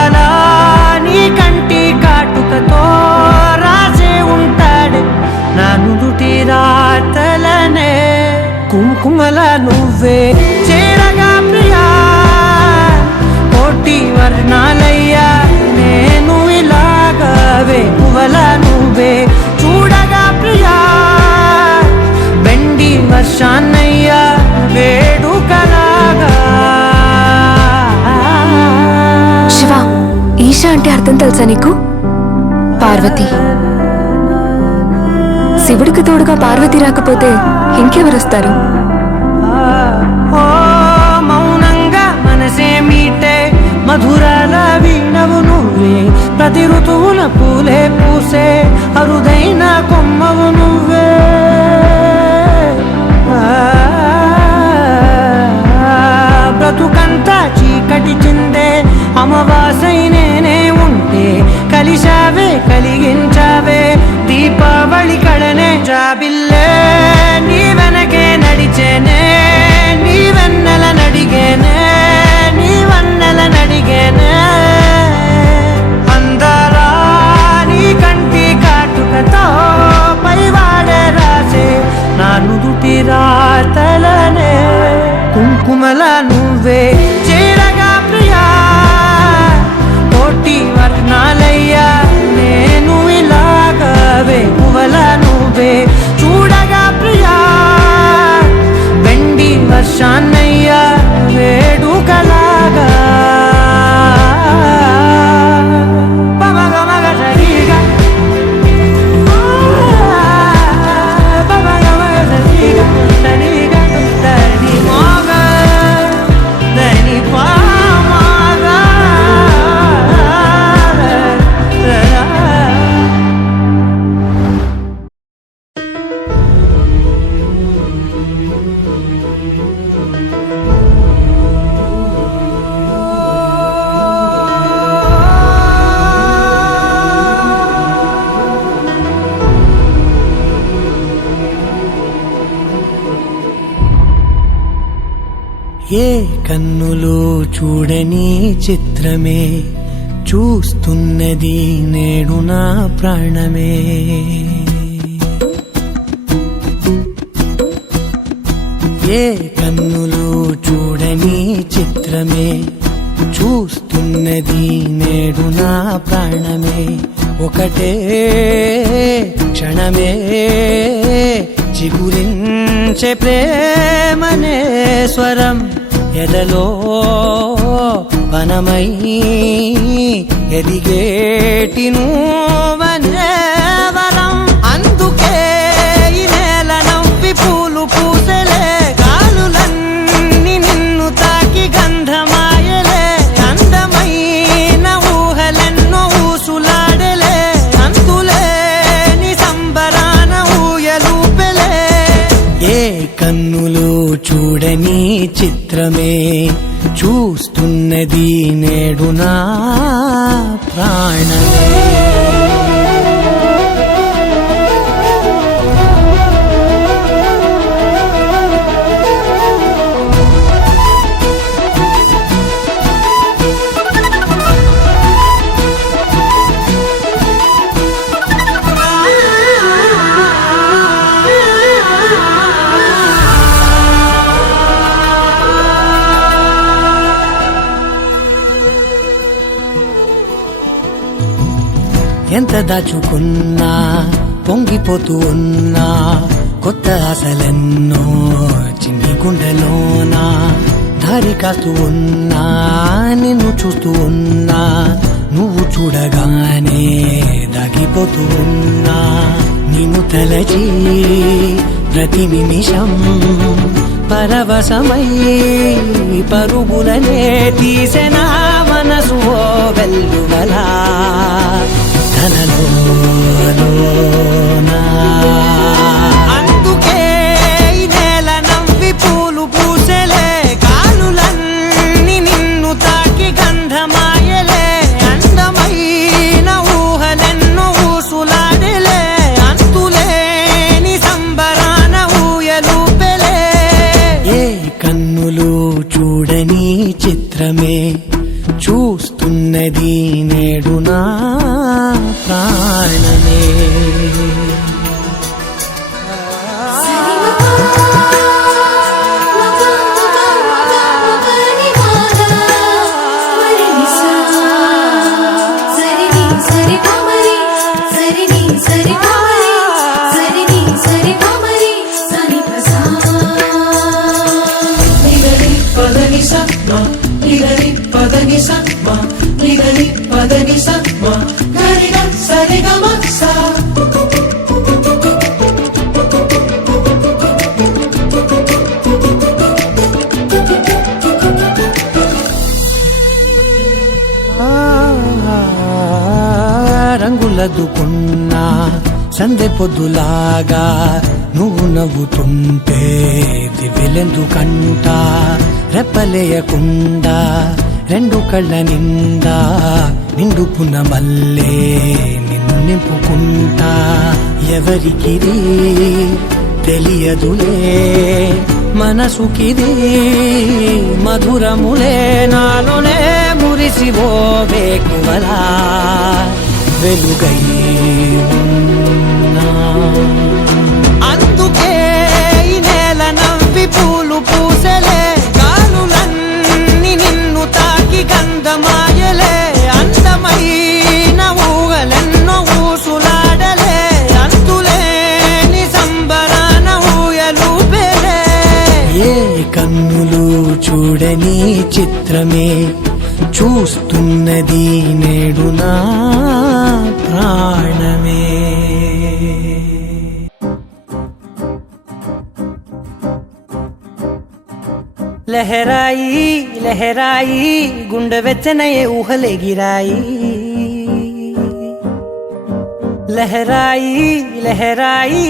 శివ, ఈశా అంటే అర్థం తెలుసా నీకు? పార్వతి. శివుడికి తోడుగా పార్వతి రాకపోతే ఇంకెవరొస్తారు? మౌనంగా మనసే మీటే మధురాల వీణవు నువ్వే, ప్రతి ఋతువుల పూలే పూసే అరుదైన కొమ్మవు నువ్వే. బ్రతుకంతా చీకటి చిందే అమవాసై నేనే ఉంటే, కలిశావే కలిగించావే దీపావళి కళనే జాబిల్లే. నీ వెనకే నడిచేనే, నీ వెన్నెల నడిగేనే, నీ వన్నెల నడిగేనే. అందాలా నీ కంటి కాటుకతో పైవాడే రాసే నా నుదుటి రాతలనే. కుంకుమల నువ్వే చేరగా ప్రియా, కోటి వర్ణాలయ్యా నేను ఇలాగవే. పువ్వుల నువ్వే చూడగా ప్రియా, వెండి వర్షాన్నయ్యా వేడుకలాగా. పమగమగ సరిగా పమగమగ సరిగా సరిగా దని మోగ దని పామగ. ఏ కన్నులో చూడని చిత్రమే చూస్తున్నది నేడు నా ప్రాణమే. ఏ కన్నులో చూడని చిత్రమే చూస్తున్నది నేడు నా ప్రాణమే. ఒకటే క్షణమే చిగురించే ప్రేమనే స్వరం ఎదలో వనమై ఎదిగేటి నువ్వనే వరం. అందుకే ఈ నేల నవ్వి పూలు పూసలే, గాలులన్నీ నిన్ను తాకి గంధమాయలే. అందమైన ఊహలెన్నో ఊసులాడలే, అంతులేని సంబరాన ఊయలూపెలే. ఏ కన్నులో చూడని చిత్రమే చూస్తున్నది నేడు నా ప్రాణమే. ఎంత దాచుకున్నా పొంగిపోతూ ఉన్నా, కొత్త ఆశలెన్నో చిన్ని గుండెలోనా. దారి కాస్తూ ఉన్నా, నిన్ను చూస్తూ ఉన్నా, నువ్వు చూడగానే దాగిపోతూ ఉన్నా. నిన్ను తలచి ప్రతి నిమిషం పరవశమై పరుగులనే తీసెనా మనసు ఓ వెల్లువలా. అందుకే ఈ నేల నవ్వి పూలు పూసలే, గాలులన్నీ నిన్ను తాకి గంధమాయలే. అందమైన ఊహలెన్నో ఊసులాడలే, అంతులేని సంబరాన ఊయలూపెలే. ఏ కన్నులు చూడని చిత్రమే చూస్తున్నది నేడు నా ప్రాణమే. పదని పదని సత్మ నిగని పదని సత్మ గరిగ సరిగమ సా రంగులదుకున్నా సందె పొద్దులాగా నువ్వు నవ్వుతుంటే దివ్వెలెందుకంట రెప్పలేయకుండా రెండు కళ్ళ నిండా నిండుకున్న మల్లే నిన్ను నింపుకుంటా ఎవరికిది తెలియదులే మనసుకిది మధురములే నాలోనే మురిసివో వేకువలా వెలుగై ఉన్నా. అందుకే ఈ నేల నవ్వి పూలు పూసలే గాలులన్నీ నిన్ను తాకి గంధమాయలే అందమైన ఊగలెన్నో ఊసులాడలే అంతులేని సంబరాన ఊయలు పెరే ఏ కన్నులు చూడని చిత్రమే చూస్తున్నది నేడు నా ప్రాణమే లహరాయి లహరాయి గుండె వెచ్చనయే ఊహలెగిరాయి లహరాయి లహరాయి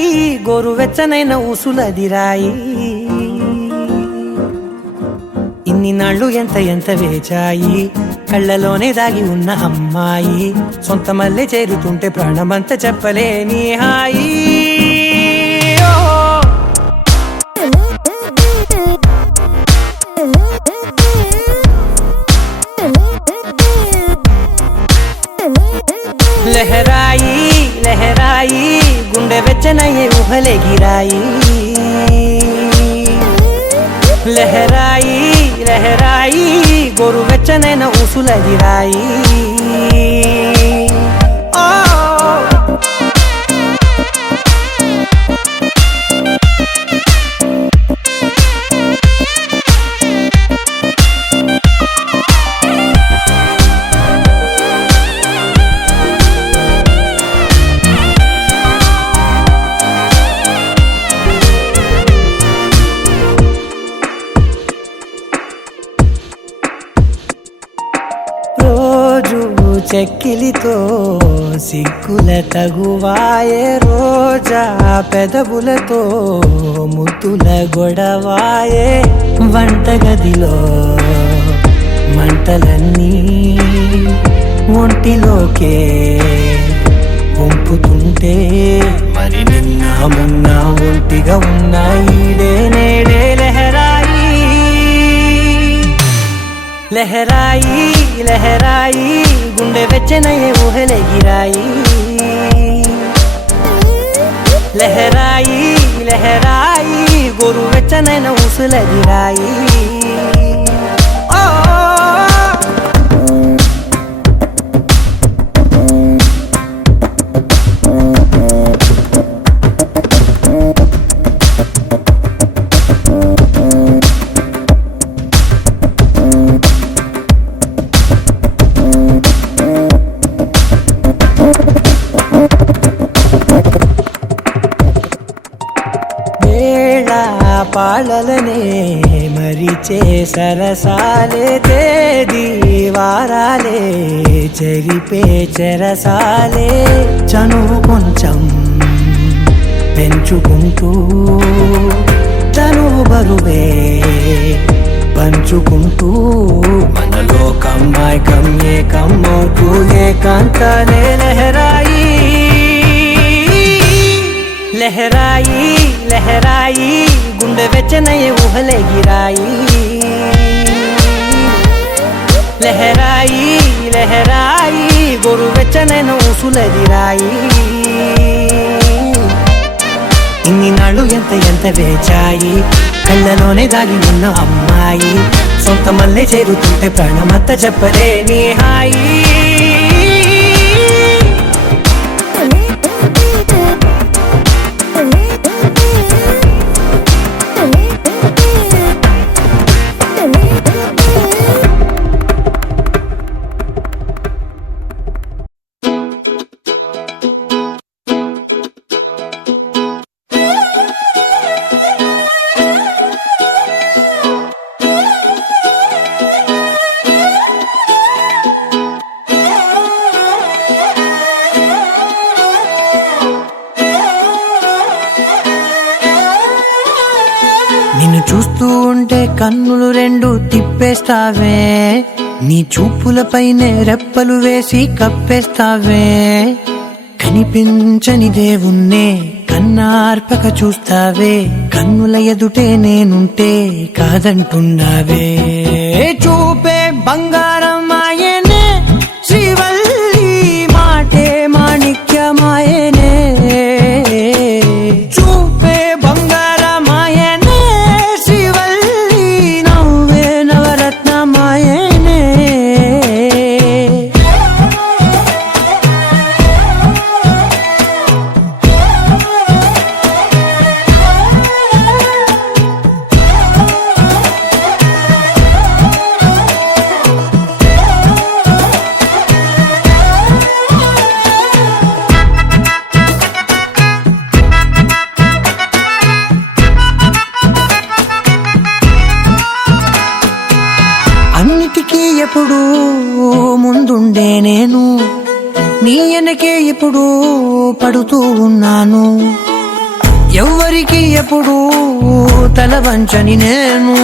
గోరు వెచ్చనైన ఊసులదిరాయి ఇన్ని నాళ్ళు ఎంత ఎంత వేచాయి కళ్ళలోనే దాగి ఉన్న అమ్మాయి సొంత మల్లె చేరుతుంటే ప్రాణమంత చెప్పలేని హాయి లహరాయి లహరాయి గుండె వెచ్చనయ్యే ఊహలెగిరాయి లహరాయి లహరాయి గోరు వెచ్చనైన ఊసులదిరాయి చెక్కిలితో సిగ్గుల తగువాయే రోజా పెదవులతో ముద్దుల గొడవాయే వంటగదిలో మంటలన్నీ ఒంటిలోకే వంపుతుంటే మరి నిన్న మొన్న ఒంటిగా ఉన్నాయి నేడే లహరాయి లహరాయి లహరాయి గుండె వెచ్చనయ్యే ఊహలెగిరాయి లహరాయి లహరాయి గోరు వెచ్చనైన ఊసులదిరాయి పాలలనే మరిచే సరసాలే తేదీ వారాలే చెరిపే చెరసాలే చనువు కొంచెం పెంచుకుంటూ చనువు బరువే పంచుకుంటూ మనలో కమ్మాయికం ఏకమ్మవుతూ ఏకాంతాలే లహరాయి లహరాయి లహరాయి గుండె వెచ్చనయ్యే ఊహలెగిరాయి లహరాయి లహరాయి గోరు వెచ్చనైన ఊసులదిరాయి ఇన్ని నాళ్ళు ఎంత ఎంత వేచాయి కళ్ళలోనే దాగి ఉన్న అమ్మాయి సొంత మల్లె చేరుతుంటే ప్రాణమంత చెప్పలేని హాయి కన్నులు రెండు తిప్పేస్తావే, నీ చూపులపైనే రెప్పలు వేసి కప్పేస్తావే, కనిపించని దేవుణ్ణే కన్నార్పక చూస్తావే, కన్నుల ఎదుటే నేనుంటే కాదంటున్నావే. చూపే బంగారం ఆయనే శ్రీవల్లి, మాటే మాణిక్యమాయనే. చూపే బంగారమాయనే శ్రీవల్లి, నవ్వే నవరత్నమాయనే. అన్నిటికీ ఎప్పుడు ముందుండే నేను, నీ వెనకే ఎప్పుడు పడుతూ ఉన్నాను, ఎవ్వరికి ఎప్పుడు తల వంచని నేను,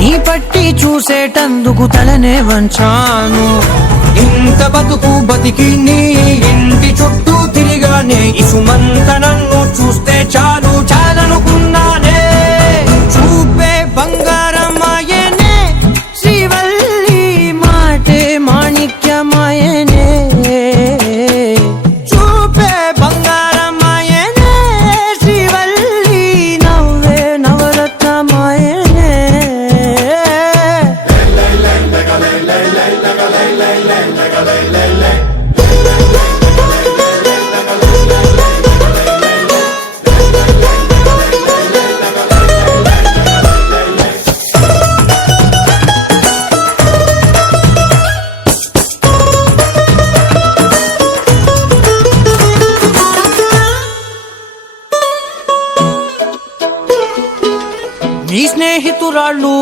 నీ పట్టి చూసేటందుకు తలనే వంచాను. ఇంత బతుకు బతికి నీ ఇంటి చుట్టూ తిరిగానే, ఇసుమంత నన్ను చూస్తే చాలు చాలనుకున్నానే. చూపే బంగారమాయనే శ్రీవల్లి, మాటే మాణిక్యమాయనే. చూపే బంగారమాయనే శ్రీవల్లి, నవ్వే నవరత్నమాయనే. నీ స్నేహితురాళ్ళు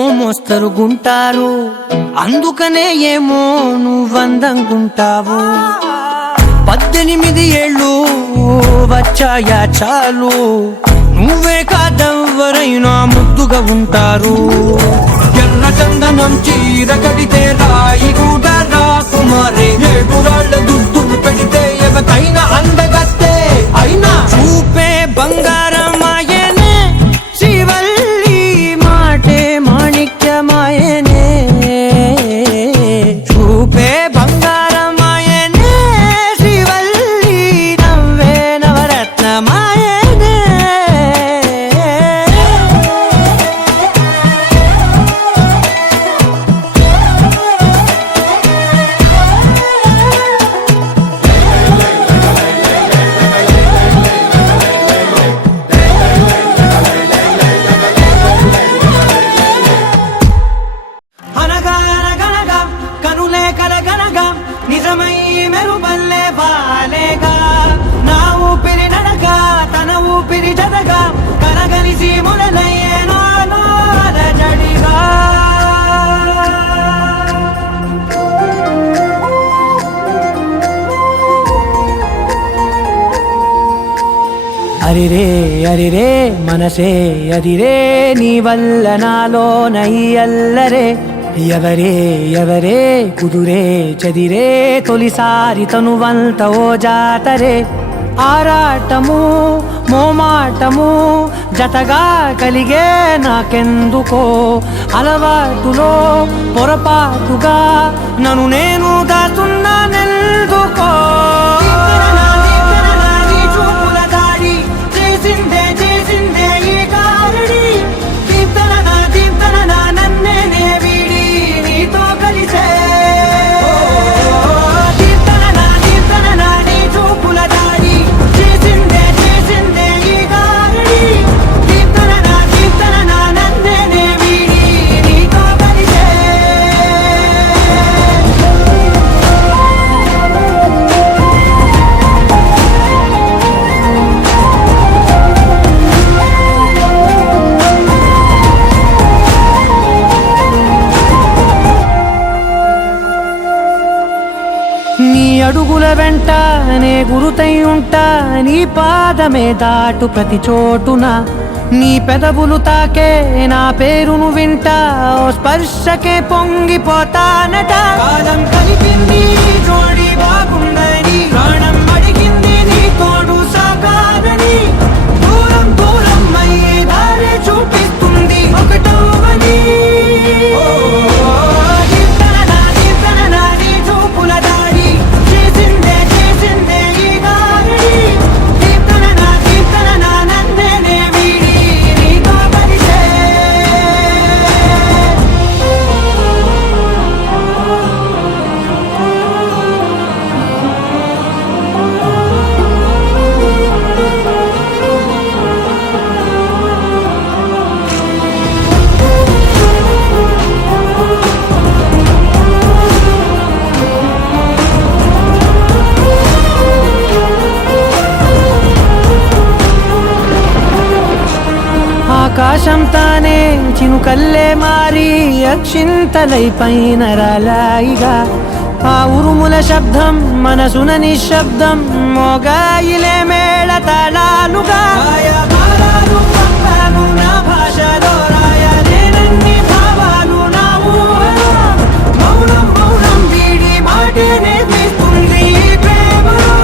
ఓ మోస్తరుగుంటారు, అందుకనే ఏమో నువ్వందంగుంటావు. 18 ఏళ్ళు వచ్చాయా చాలు, నువ్వే కాదెవ్వరైనా ముద్దుగా ఉంటారు. ఎర్ర చందనం చీర కడితే రాయి కూడా రాకుమారే, ఏడురాళ్ళ దుద్దులు పెడితే ఎవరైనా అందగత్తే అయినా. చూపే బంగారమాయనే శ్రీవల్లి, మాటే మాణిక్యమాయనే. చూపే బంగారమాయనే శ్రీవల్లి, నవ్వే నవరత్నమాయనే. అనగా అనగనగా కనులే కలగనగా, నిజమై మెరుపల్లే బాలేగా, నా ఊపిరి నడగా తన ఊపిరి జదగా, కలగలిసి మొదలయ్యే నాలో అలజడిగా. అరిరే అరిరే మనసే అదిరే, నీ వల్ల నాలో నై అల్లరే, ఎవరే ఎవరే కుదురే చదిరే, తొలిసారి తనువంత ఓ జాతరే. ఆరాటము మోమాటము జతగా కలిగే నాకెందుకో, అలవాటులో పొరపాటుగా నన్ను నేను దాచున్నానెందుకో. చేసిందే చేసిందే ఈ కారణి, దీప్తన నన్నే వీడి నీతో కలిసే. దీప్తన నీ చూపుల దాడి, చేసిందే చేసిందే ఈ కారణి, దీప్తన నన్నే వీడి నీతో కలిసే. నీ అడుగుల వెంట నే గురుతై ఉంటా, నీ పాదమే దాటు ప్రతి చోటున నీ పెదవులు తాకే నా పేరును వింటా ఓ స్పర్శకే పొంగిపోతానట కాలం కలిపింది జోడి బాగుందని ప్రాణం అడిగింది నీ తోడు సాగాలని దూరం దూరం అయ్యే దారి చూపిస్తుంది ఒకటవని నీ చూపుల దాడి చేసిందే ఈ గాలి దీప్తన నన్నే వీడి నీతో కలిసే ఆకాశం తానే చినుకల్లే మారి అక్షింతలై పైన రాలాయిగా ఆ ఉరుముల శబ్దం మనసున నిశ్శబ్దం మోగాయిలే మేళ తాళాలుగా నా భాషలో రాయలేనన్ని భావాలు నా ఊహలో మౌనం మౌనం వీడి మాటే నేర్పిస్తుంది ప్రేమలో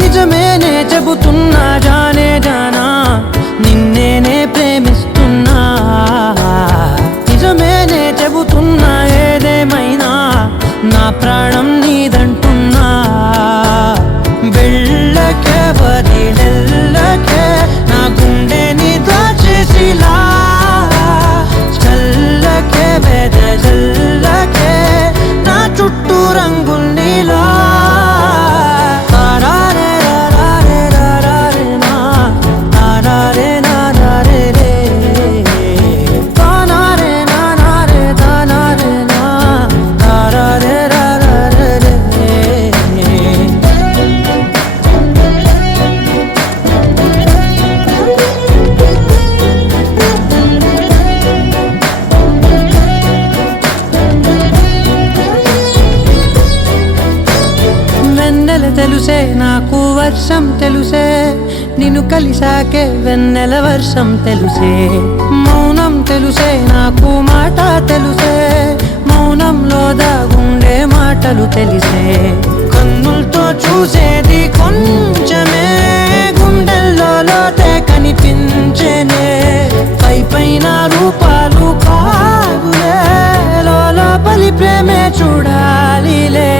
నిజమేనే చెబుతున్నా జానే జానా నిన్నేనే ప్రేమిస్తున్నా నిజమేనే చెబుతున్నా ఏదేమైనా నా ప్రాణం నీదంటున్నా వెళ్ళకే వదిలెళ్ళకే నా గుండెని దాచేసిలా చల్లకే వెదజల్లకే నా చుట్టూ రంగుల్నిలా తెలుసే నాకు వర్షం తెలుసే నిన్ను కలిసాకే వెన్నెల వర్షం తెలుసే మౌనం తెలుసే నాకు మాట తెలుసే మౌనంలో దాగుండే మాటలు తెలిసే కన్నులతో చూసేది కొంచెమే గుండెల్లో లోతే కనిపించేనే పై పైన రూపాలు కాదులే లోపలి ప్రేమే చూడాలిలే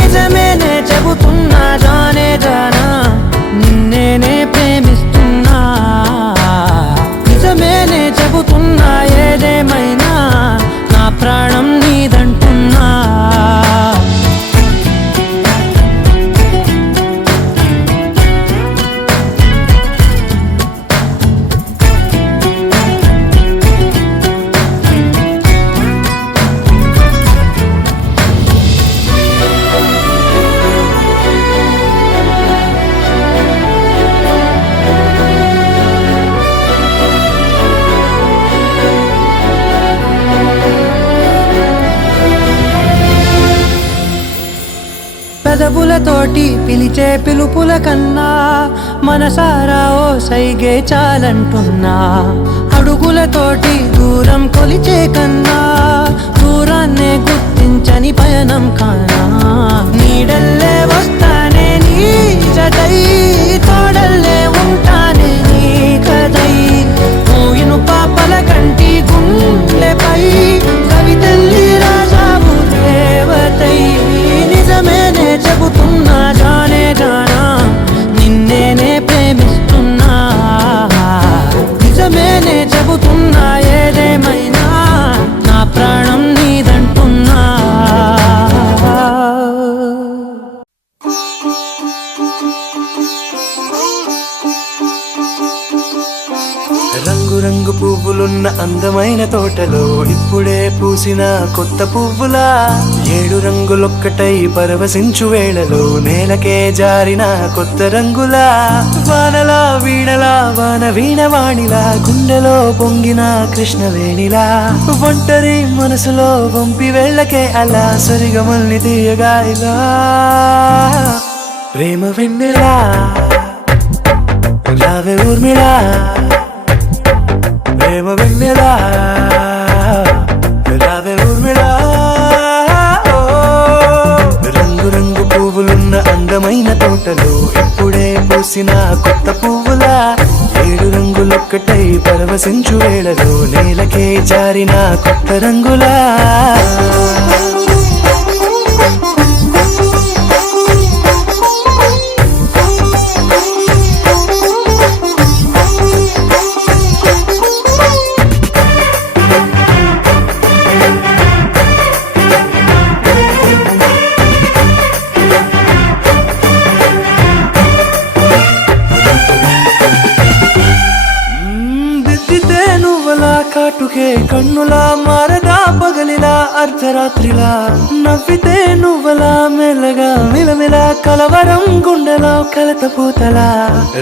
నిజమేనే చెబుతున్నా జానే జానా నిన్నేనే ప్రేమిస్తున్నా నిజమేనే చెబుతున్నా ఏదేమైనా నా ప్రాణం నీదంటున్నా పెదవులతోటి పిలిచే పిలుపుల కన్నా మనసారా ఓ సైగే చాలంటున్నా అడుగులతోటి దూరం కొలిచే కన్నా దూరం దూరాన్నే గుర్తించని పయనం కానా నీడల్లే వస్తానే నీ జతై తోడల్లే ఉంటానే నీ కదై పోయిను పాపల కంటి గుండెపై కవితల్లి రాజావు దేవతై నిజమేనే చెబుతున్నా జానే జానా నిన్నేనే ప్రేమిస్తున్నా నిజమేనే చెబుతున్నా ఏదేమైనా నా ప్రాణం నీదంటున్నా రంగు రంగు పువ్వులున్న అందమైన తోటలో ఇప్పుడే పూసిన కొత్త పువ్వులా 7 రంగులొక్కటై పరవశించు వేళలో నేలకే జారిన కొత్త రంగులా వానలా వీణలా వాన వీణవాణిలా గుండెలో పొంగిన కృష్ణవేణిలా ఒంటరి మనసులో వంపి వెళ్ళకే అలా సరిగమల్ని తీయగా ఇలా ప్రేమ వెన్నెలా రావే ఊర్మిళా ప్రేమ వెన్నెలా రావే ఊర్మిళా రంగు రంగు పువ్వులున్న అందమైన తోటలో ఇప్పుడే పూసిన కొత్త పువ్వులా 7 రంగులొక్కటై పరవశించు వేళలో నేలకే జారిన కొత్త రంగులా కాటుకే కన్నులా మారగా పగలిలా అర్ధరాత్రిలా నవ్వితే నువ్వలా మెల్లగా మిలమిలా కలవరం గుండెలో కలత పూతలా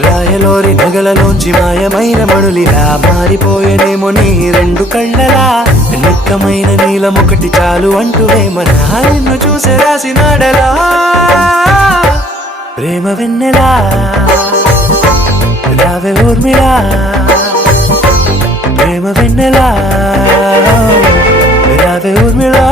రాయలోరి నగలలోంచి మాయమైన మణులిలా మారిపోయేనేమో నీ 2 కళ్ళలా నిక్కమైన నీలమొకటి చాలు అంటూ వేమనా నిన్ను చూసే రాసినాడలా ప్రేమ వెన్నెలా రావే ఊర్మిళా ప్రేమ వెన్నెలా రావే ఊర్మిళా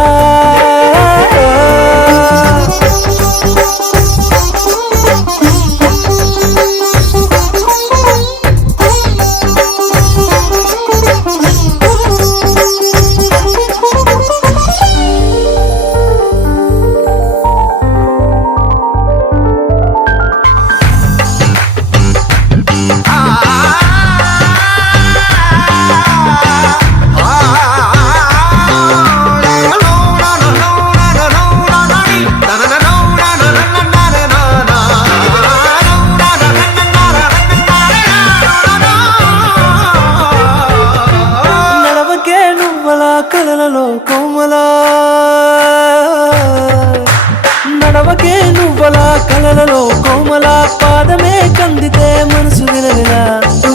కలలలో కోమలా నడవకే నువ్వలా కలలలో కోమలా పాదమే కందితే మనసు విలవిలా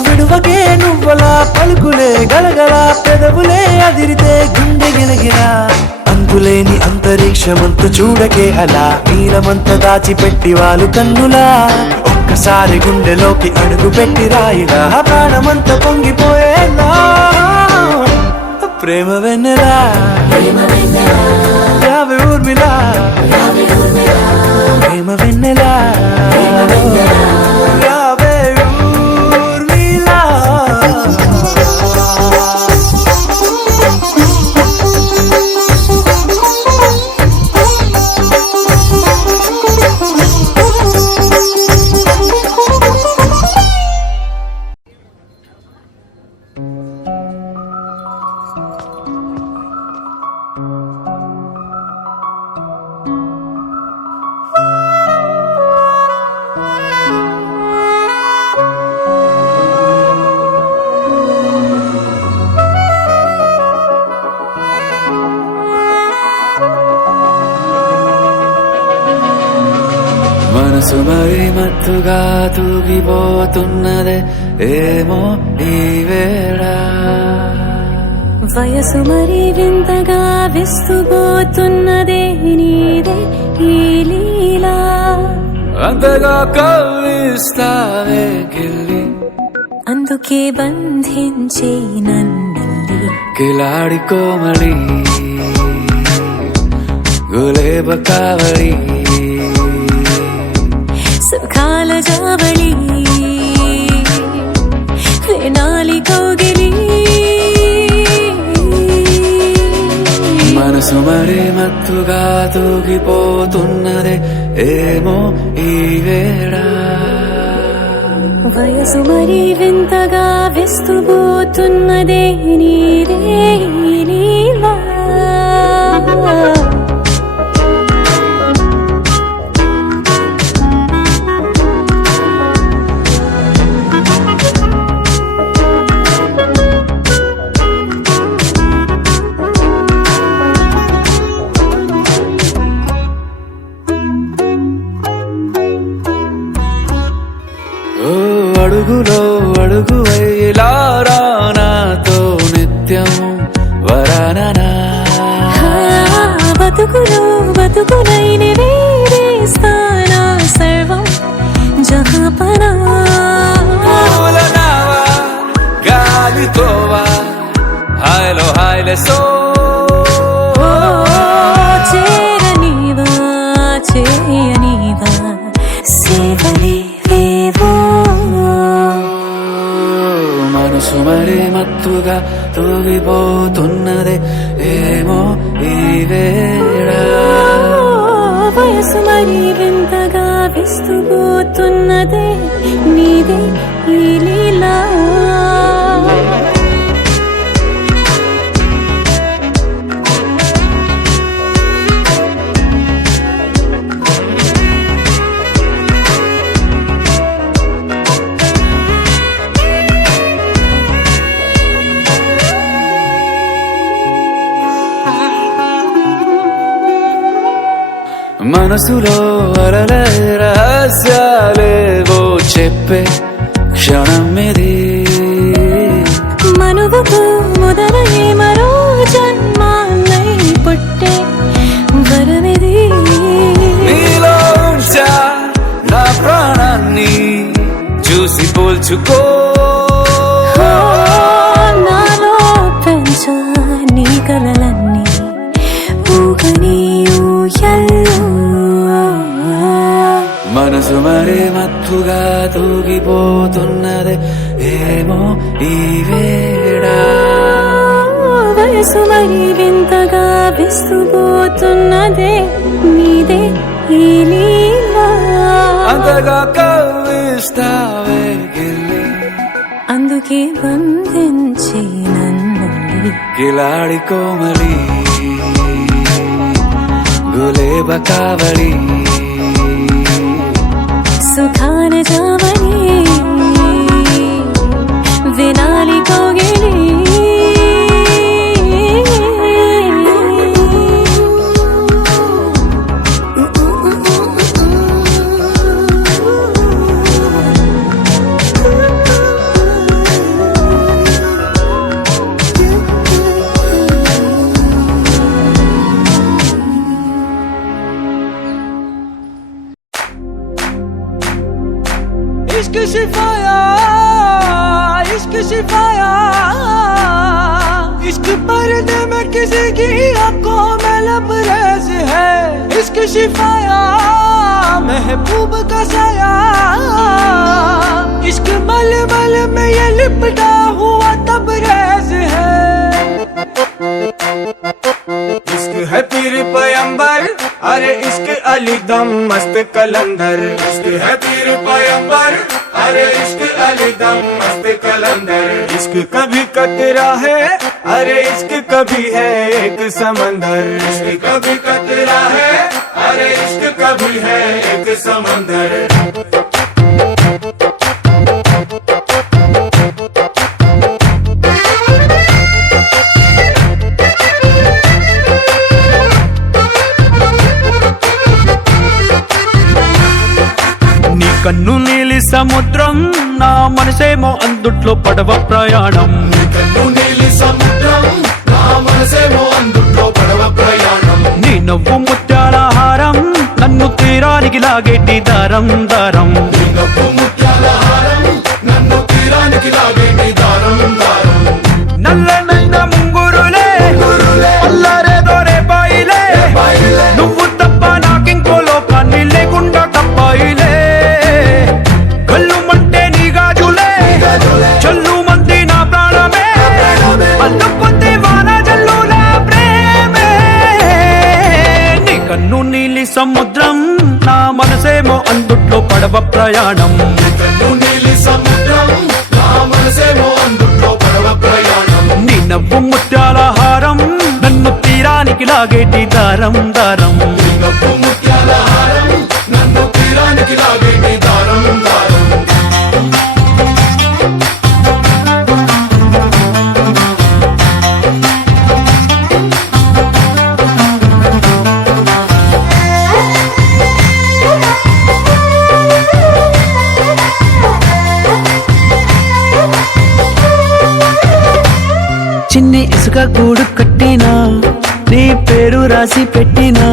విడువకే నువ్వలా పలుకులే గలగల పెదవులే అదిరితే గుండె గిలగిలా అంతులేని అంతరిక్షమంత చూడకే అలా నీలమంత దాచిపెట్టి వాళ్ళు కన్నులా ఒక్కసారి గుండెలోకి అడుగు పెట్టి రాయిలా ప్రాణమంత పొంగిపోయేలా ప్రేమ వెన్నెలా రావే ఊర్మిళా ప్రేమ వెన్నెలా రావే ఊర్మిళా మనసు మరి మత్తుగా తూగిపోతున్నదే ఏమో ఈ వేళ వయసు మరి వింతగా విస్తుపోతున్నదే నీదే ఈ లీలా అంతగా కవ్విస్తావే గిల్లి అందుకే బంధించే నన్ను కిలాడి కోమలి గులేబ కావళి సుఖాల జావళి వేనాలి కౌగిలి మనసు మరి మత్తుగా తూగిపోతున్నదే ఏమో ఈ వేళ వయసు మరి వింతగా విస్తుపోతున్నదే నీరే నీలా అడుగులో అడుగు వేలారా నాతో నిత్యం వరాననా బతుకులో బతుకులైన వేరేస్తానా సర్వం జహాపనా గాలితోవా హాయ్లో హాయ్లే సో చేరనీవా చేయనీవా సేవలే మనసు మరి మత్తుగా తూగిపోతున్నదే ఏమో ఈ వేళ వయసు మరి వింతగా విస్తుపోతున్నదే నీదే ఈ లీలా మనసులో అలలే రహస్యాలేవో చెప్పే క్షణం ఇది మనువుకు మొదలయ్యే మరో జన్మాన్నై పుట్టే వరమిది నీలో ఉంచా నా ప్రాణాన్ని చూసి పోల్చుకో నాలో పెంచా నీ కలలన్నీ ఊగని మనసు మరి మత్తుగా తూగిపోతున్నదే ఏమో ఈ వేళ వయసు మరి వింతగా విస్తుపోతున్నదే నీదే ఈ లీలా అంతగా కవ్విస్తావే గిల్లి అందుకే బంధించి నన్ను కిలాడి కోమలి గులేబ కావళి సుఖాన జావని వినాలి కౌగిలి इश्क सिफाया इश्क पर्दे में किसी की आंखों में लबरेज है इश्क शिफाया महबूब का साया इश्क मल मल में ये लिपटा हुआ तबरेज है इश्क है पीर पैगंबर अरे इश्क अली दम मस्त कलंदर इश्क है पीर पैगंबर अरे इश्क अली दम मस्त कलंदर इश्क कभी कतरा है अरे इश्क कभी है एक समंदर इश्क कभी कतरा है अरे इश्क कभी है एक समंदर కన్ను నీలి సముద్రం నా మనసేమో అందుట్లో పడవ ప్రయాణం కన్ను నీలి సముద్రం నా మనసేమో అందుట్లో పడవ ప్రయాణం నీ నవ్వు ముత్యాల హారం నన్ను తీరానికి లాగేటి దారం దారం నీ నవ్వు ముత్యాల హారం నన్ను తీరానికి లాగేటి దారం దారం నల్లనైన ముంగురులే అల్లారే దోరే బాయిలే నువ్వు అందుట్లో పడవ ప్రయాణం. కన్ను నీలి సముద్రం నా మనసేమో అందుట్లో పడవ ప్రయాణం. నీ నవ్వు ముత్యాల హారం నన్ను తీరానికి లాగేటి దారం దారం. నీ నవ్వు ముత్యాల హారం నన్ను తీరానికి లాగేటి దారం దారం. చిన్ని ఇసుక గూడు కట్టినా నీ పేరు రాసి పెట్టినా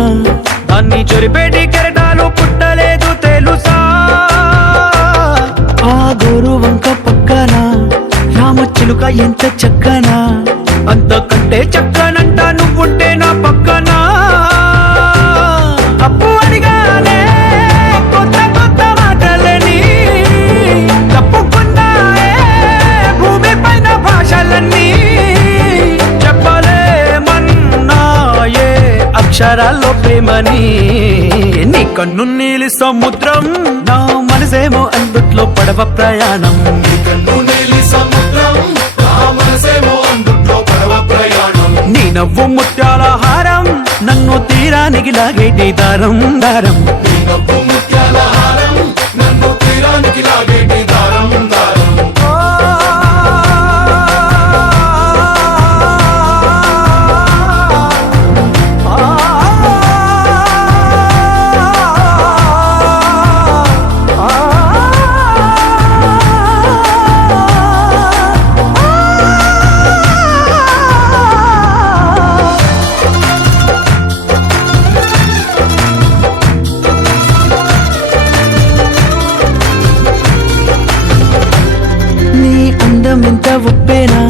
దాన్ని చొరిపేటి కెరటాలు పుట్టలేదు తెలుసా. ఆ గోరు వంక పక్కన రామచిలుక ఎంత చక్కనా, అంతకంటే చక్కనంట నువ్వుంటే నా పక్కన. అప్పు అడిగానే కొత్త కొత్త మాటలని, తప్పుకున్నాయే భూమి పైన భాషలన్నీ, చెప్పలేమన్నాయే అక్షరాల్లో ప్రేమని. నీ కన్ను నీలి సముద్రం నా మనసేమో అందుట్లో పడవ ప్రయాణం. నీ కన్ను నీలి సముద్రం నా మనసేమో అందుట్లో పడవ ప్రయాణం. నీ నవ్వు ముత్యాల హారం నన్ను తీరానికి లాగేటి దారం దారం. నీ నవ్వు ముత్యాల హారం నన్ను తీరానికి లాగేటి దారం దారం. ఎంత ఒప్పేనా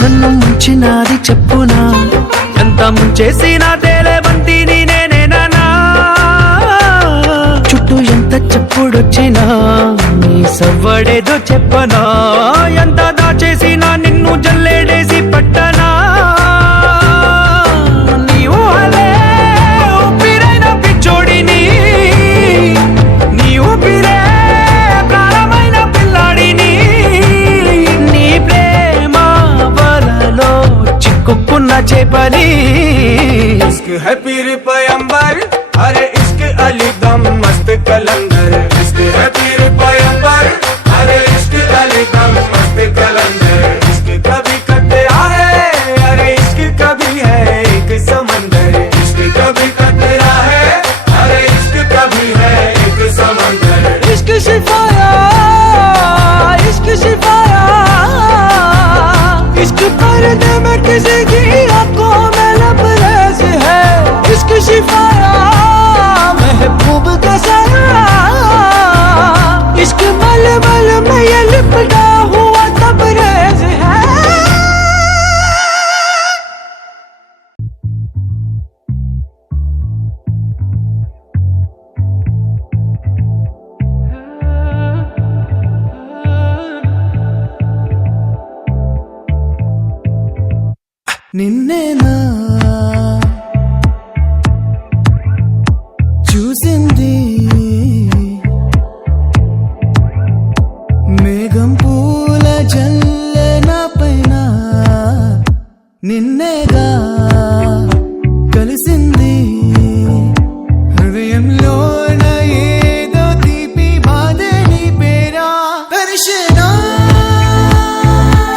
నన్ను ముంచినాది చెప్పునా, ఎంత ముంచేసినా తేలేవంతి నేనేనా. చుట్టూ ఎంత చెప్పుడొచ్చినా నీ సవ్వడేదో చెప్పనా, ఎంత దాచేసినా నిన్ను జల్లేడేసి పట్టనా. నీ ఊహలే ఊపిరైన పిచ్చోడిని, నీ ఊపిరే ప్రాణమైన పిల్లాడిని. నీ ప్రేమ వలలో చిక్కుకున్న చేపని. इश्क है पीर पैगंबर अरे इश्क अली दम मस्त कलंदर. इश्क है पीर पैगंबर अरे इश्क अली दम मस्त कलंदर. इश्क कभी कतरा है अरे इश्क कभी है एक समंदर. इश्क कभी कतरा है अरे इश्क कभी है एक समंदर. इश्क शिफाया इश्क शिफाया, इश्क पर्दे में किसी की आंखों में लबरेज है. इश्क शिफाया महबूब का साया, इश्क मलमल में ये लिपटा हुआ तबरेज है. నిన్నేనా చూసింది మేఘం పూల జల్లెన పైన, నిన్నేగా కలిసింది హృదయంలోన ఏదో తీపి బాధే నీ పేరా. దర్శనా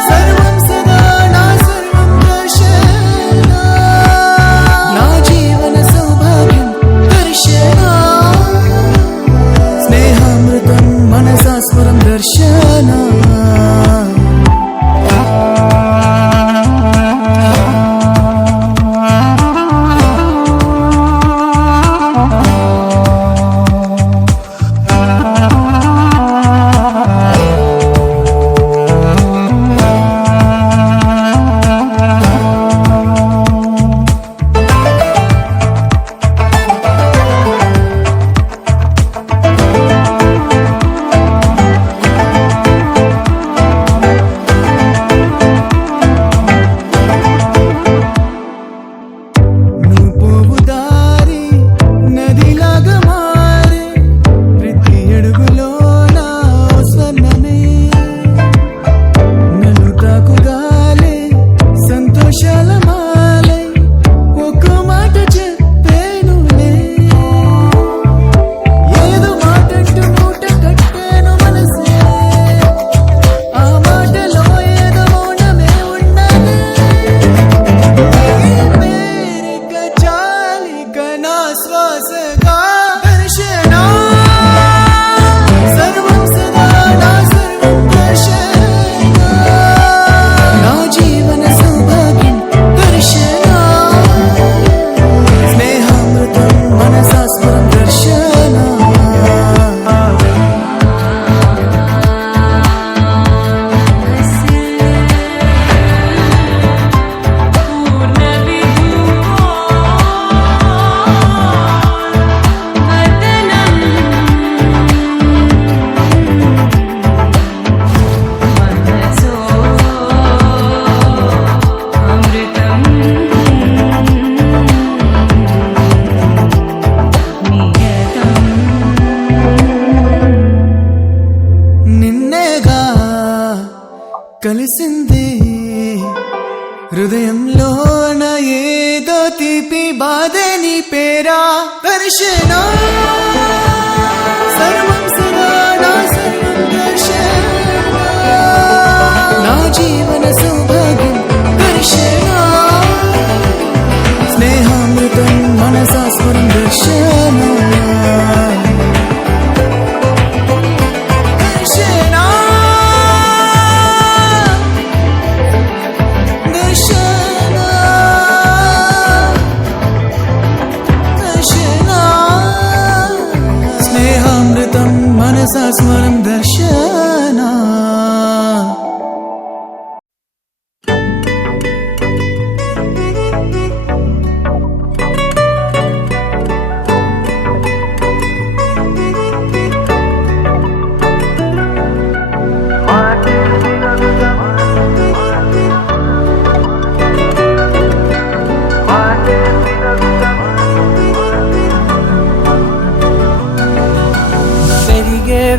సర్వం సదా నా సర్వం దర్శనా. కలిసిందే హృదయంలోన ఏదో తీపి బాధే నీ పేరా దర్శన సర్వం సదా నా సర్వం దర్శన నా జీవన సౌభాగ్యం దర్శన స్నేహామృతం మనసా స్వరం దర్శన స్మరం దర్శన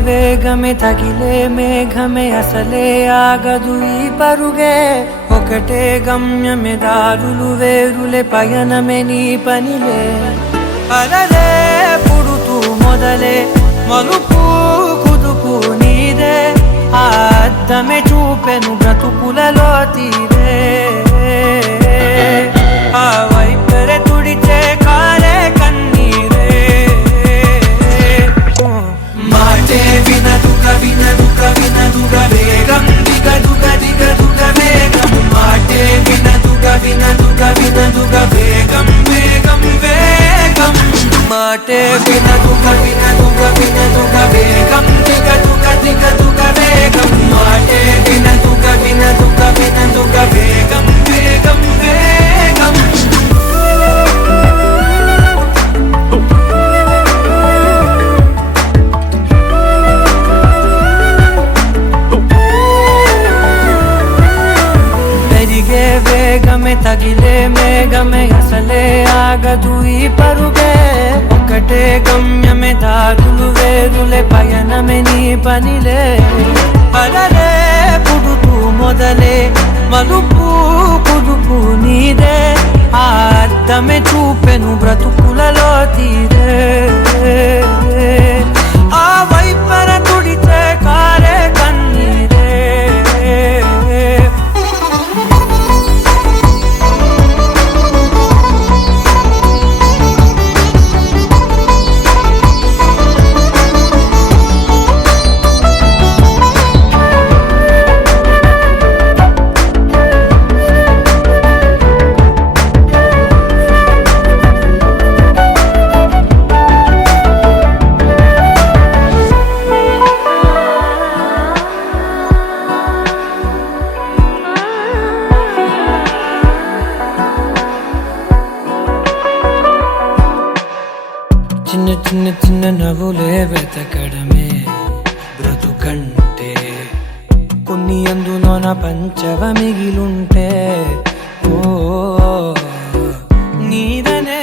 వేగమే తగిలే మేఘమే అసలే ఆగదు ఈ పరుగే ఒకటే గమ్యమే దారులు వేరులే పయనమే నీ పనిలే అలలే పుడుతూ మొదలే మలుపు కుదుపు నీదే ఆ అద్దమే చూపెను బ్రతుకులలో తీరే ఆ వైపరే తుడిచే కాలే కన్నీరే మాటే వినదుగ వినదుగ వినదుగ వేగం దిగ దుగ దిగ దుగ వేగం మాటే వినదుగ వినదుగ వినదుగ వేగం వేగం వేగం మాటే వినదుగ వినదుగ వినదుగ వేగం దిగ దుగ దిగ దుగ వేగం మాటే వినదుగ వినదుగ వినదుగ వేగం వేగం వేగం వేగమే తగిలే మేఘమే అసలే ఆగదు ఈ పరుగే ఒకటే గమ్యమే దారులు వేరులే పయనమే నీ పనిలే అలలే పుడుతూ మొదలే మలుపు కుదుపు నీదే ఆ అద్దమే చూపెను బ్రతుకులలో తీరే ఆ వైపర తుడిచే కారే కన్నీరే చిన్న చిన్న చిన్న నవ్వులే వెతకడమే బ్రతుకంటే కొన్ని అందులోన పంచవ మిగిలుంటే ఓ నీదనే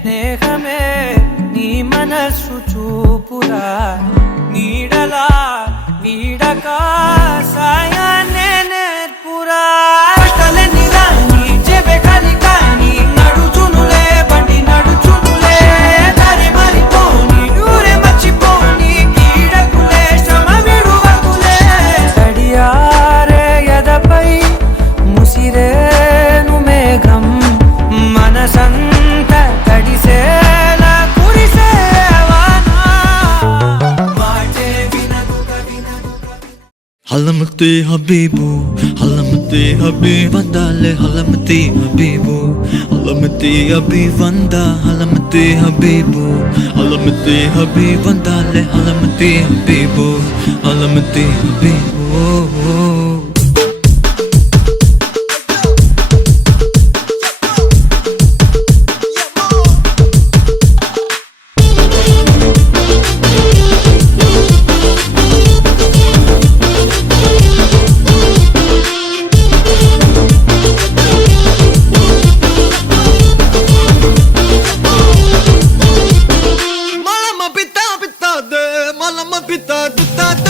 స్నేహమే నీ మనస్సు చూపురా నీడలా వీడక సాయాన్నే నేర్పురా కష్టలని రాని చెబె కలికాని నడుచునులే బండి నడుచునులే దారి మరిపోని ఊరే మర్చిపోని కీడకులే శ్రమ విడువకులే తడియారే ఎదపై ముసిరేను మేఘం మనసంత తడిసేలా కురిసేవానా మాటే వినదుగ వినదుగ హలమతి Habib హలమతి Habib వందాలే హలమతి Habib హలమతి Habib వందా హలమతి Habib హలమతి Habib వందాలే హలమతి Habib హలమతి Habib Malama pita pita de, malama pita pita de.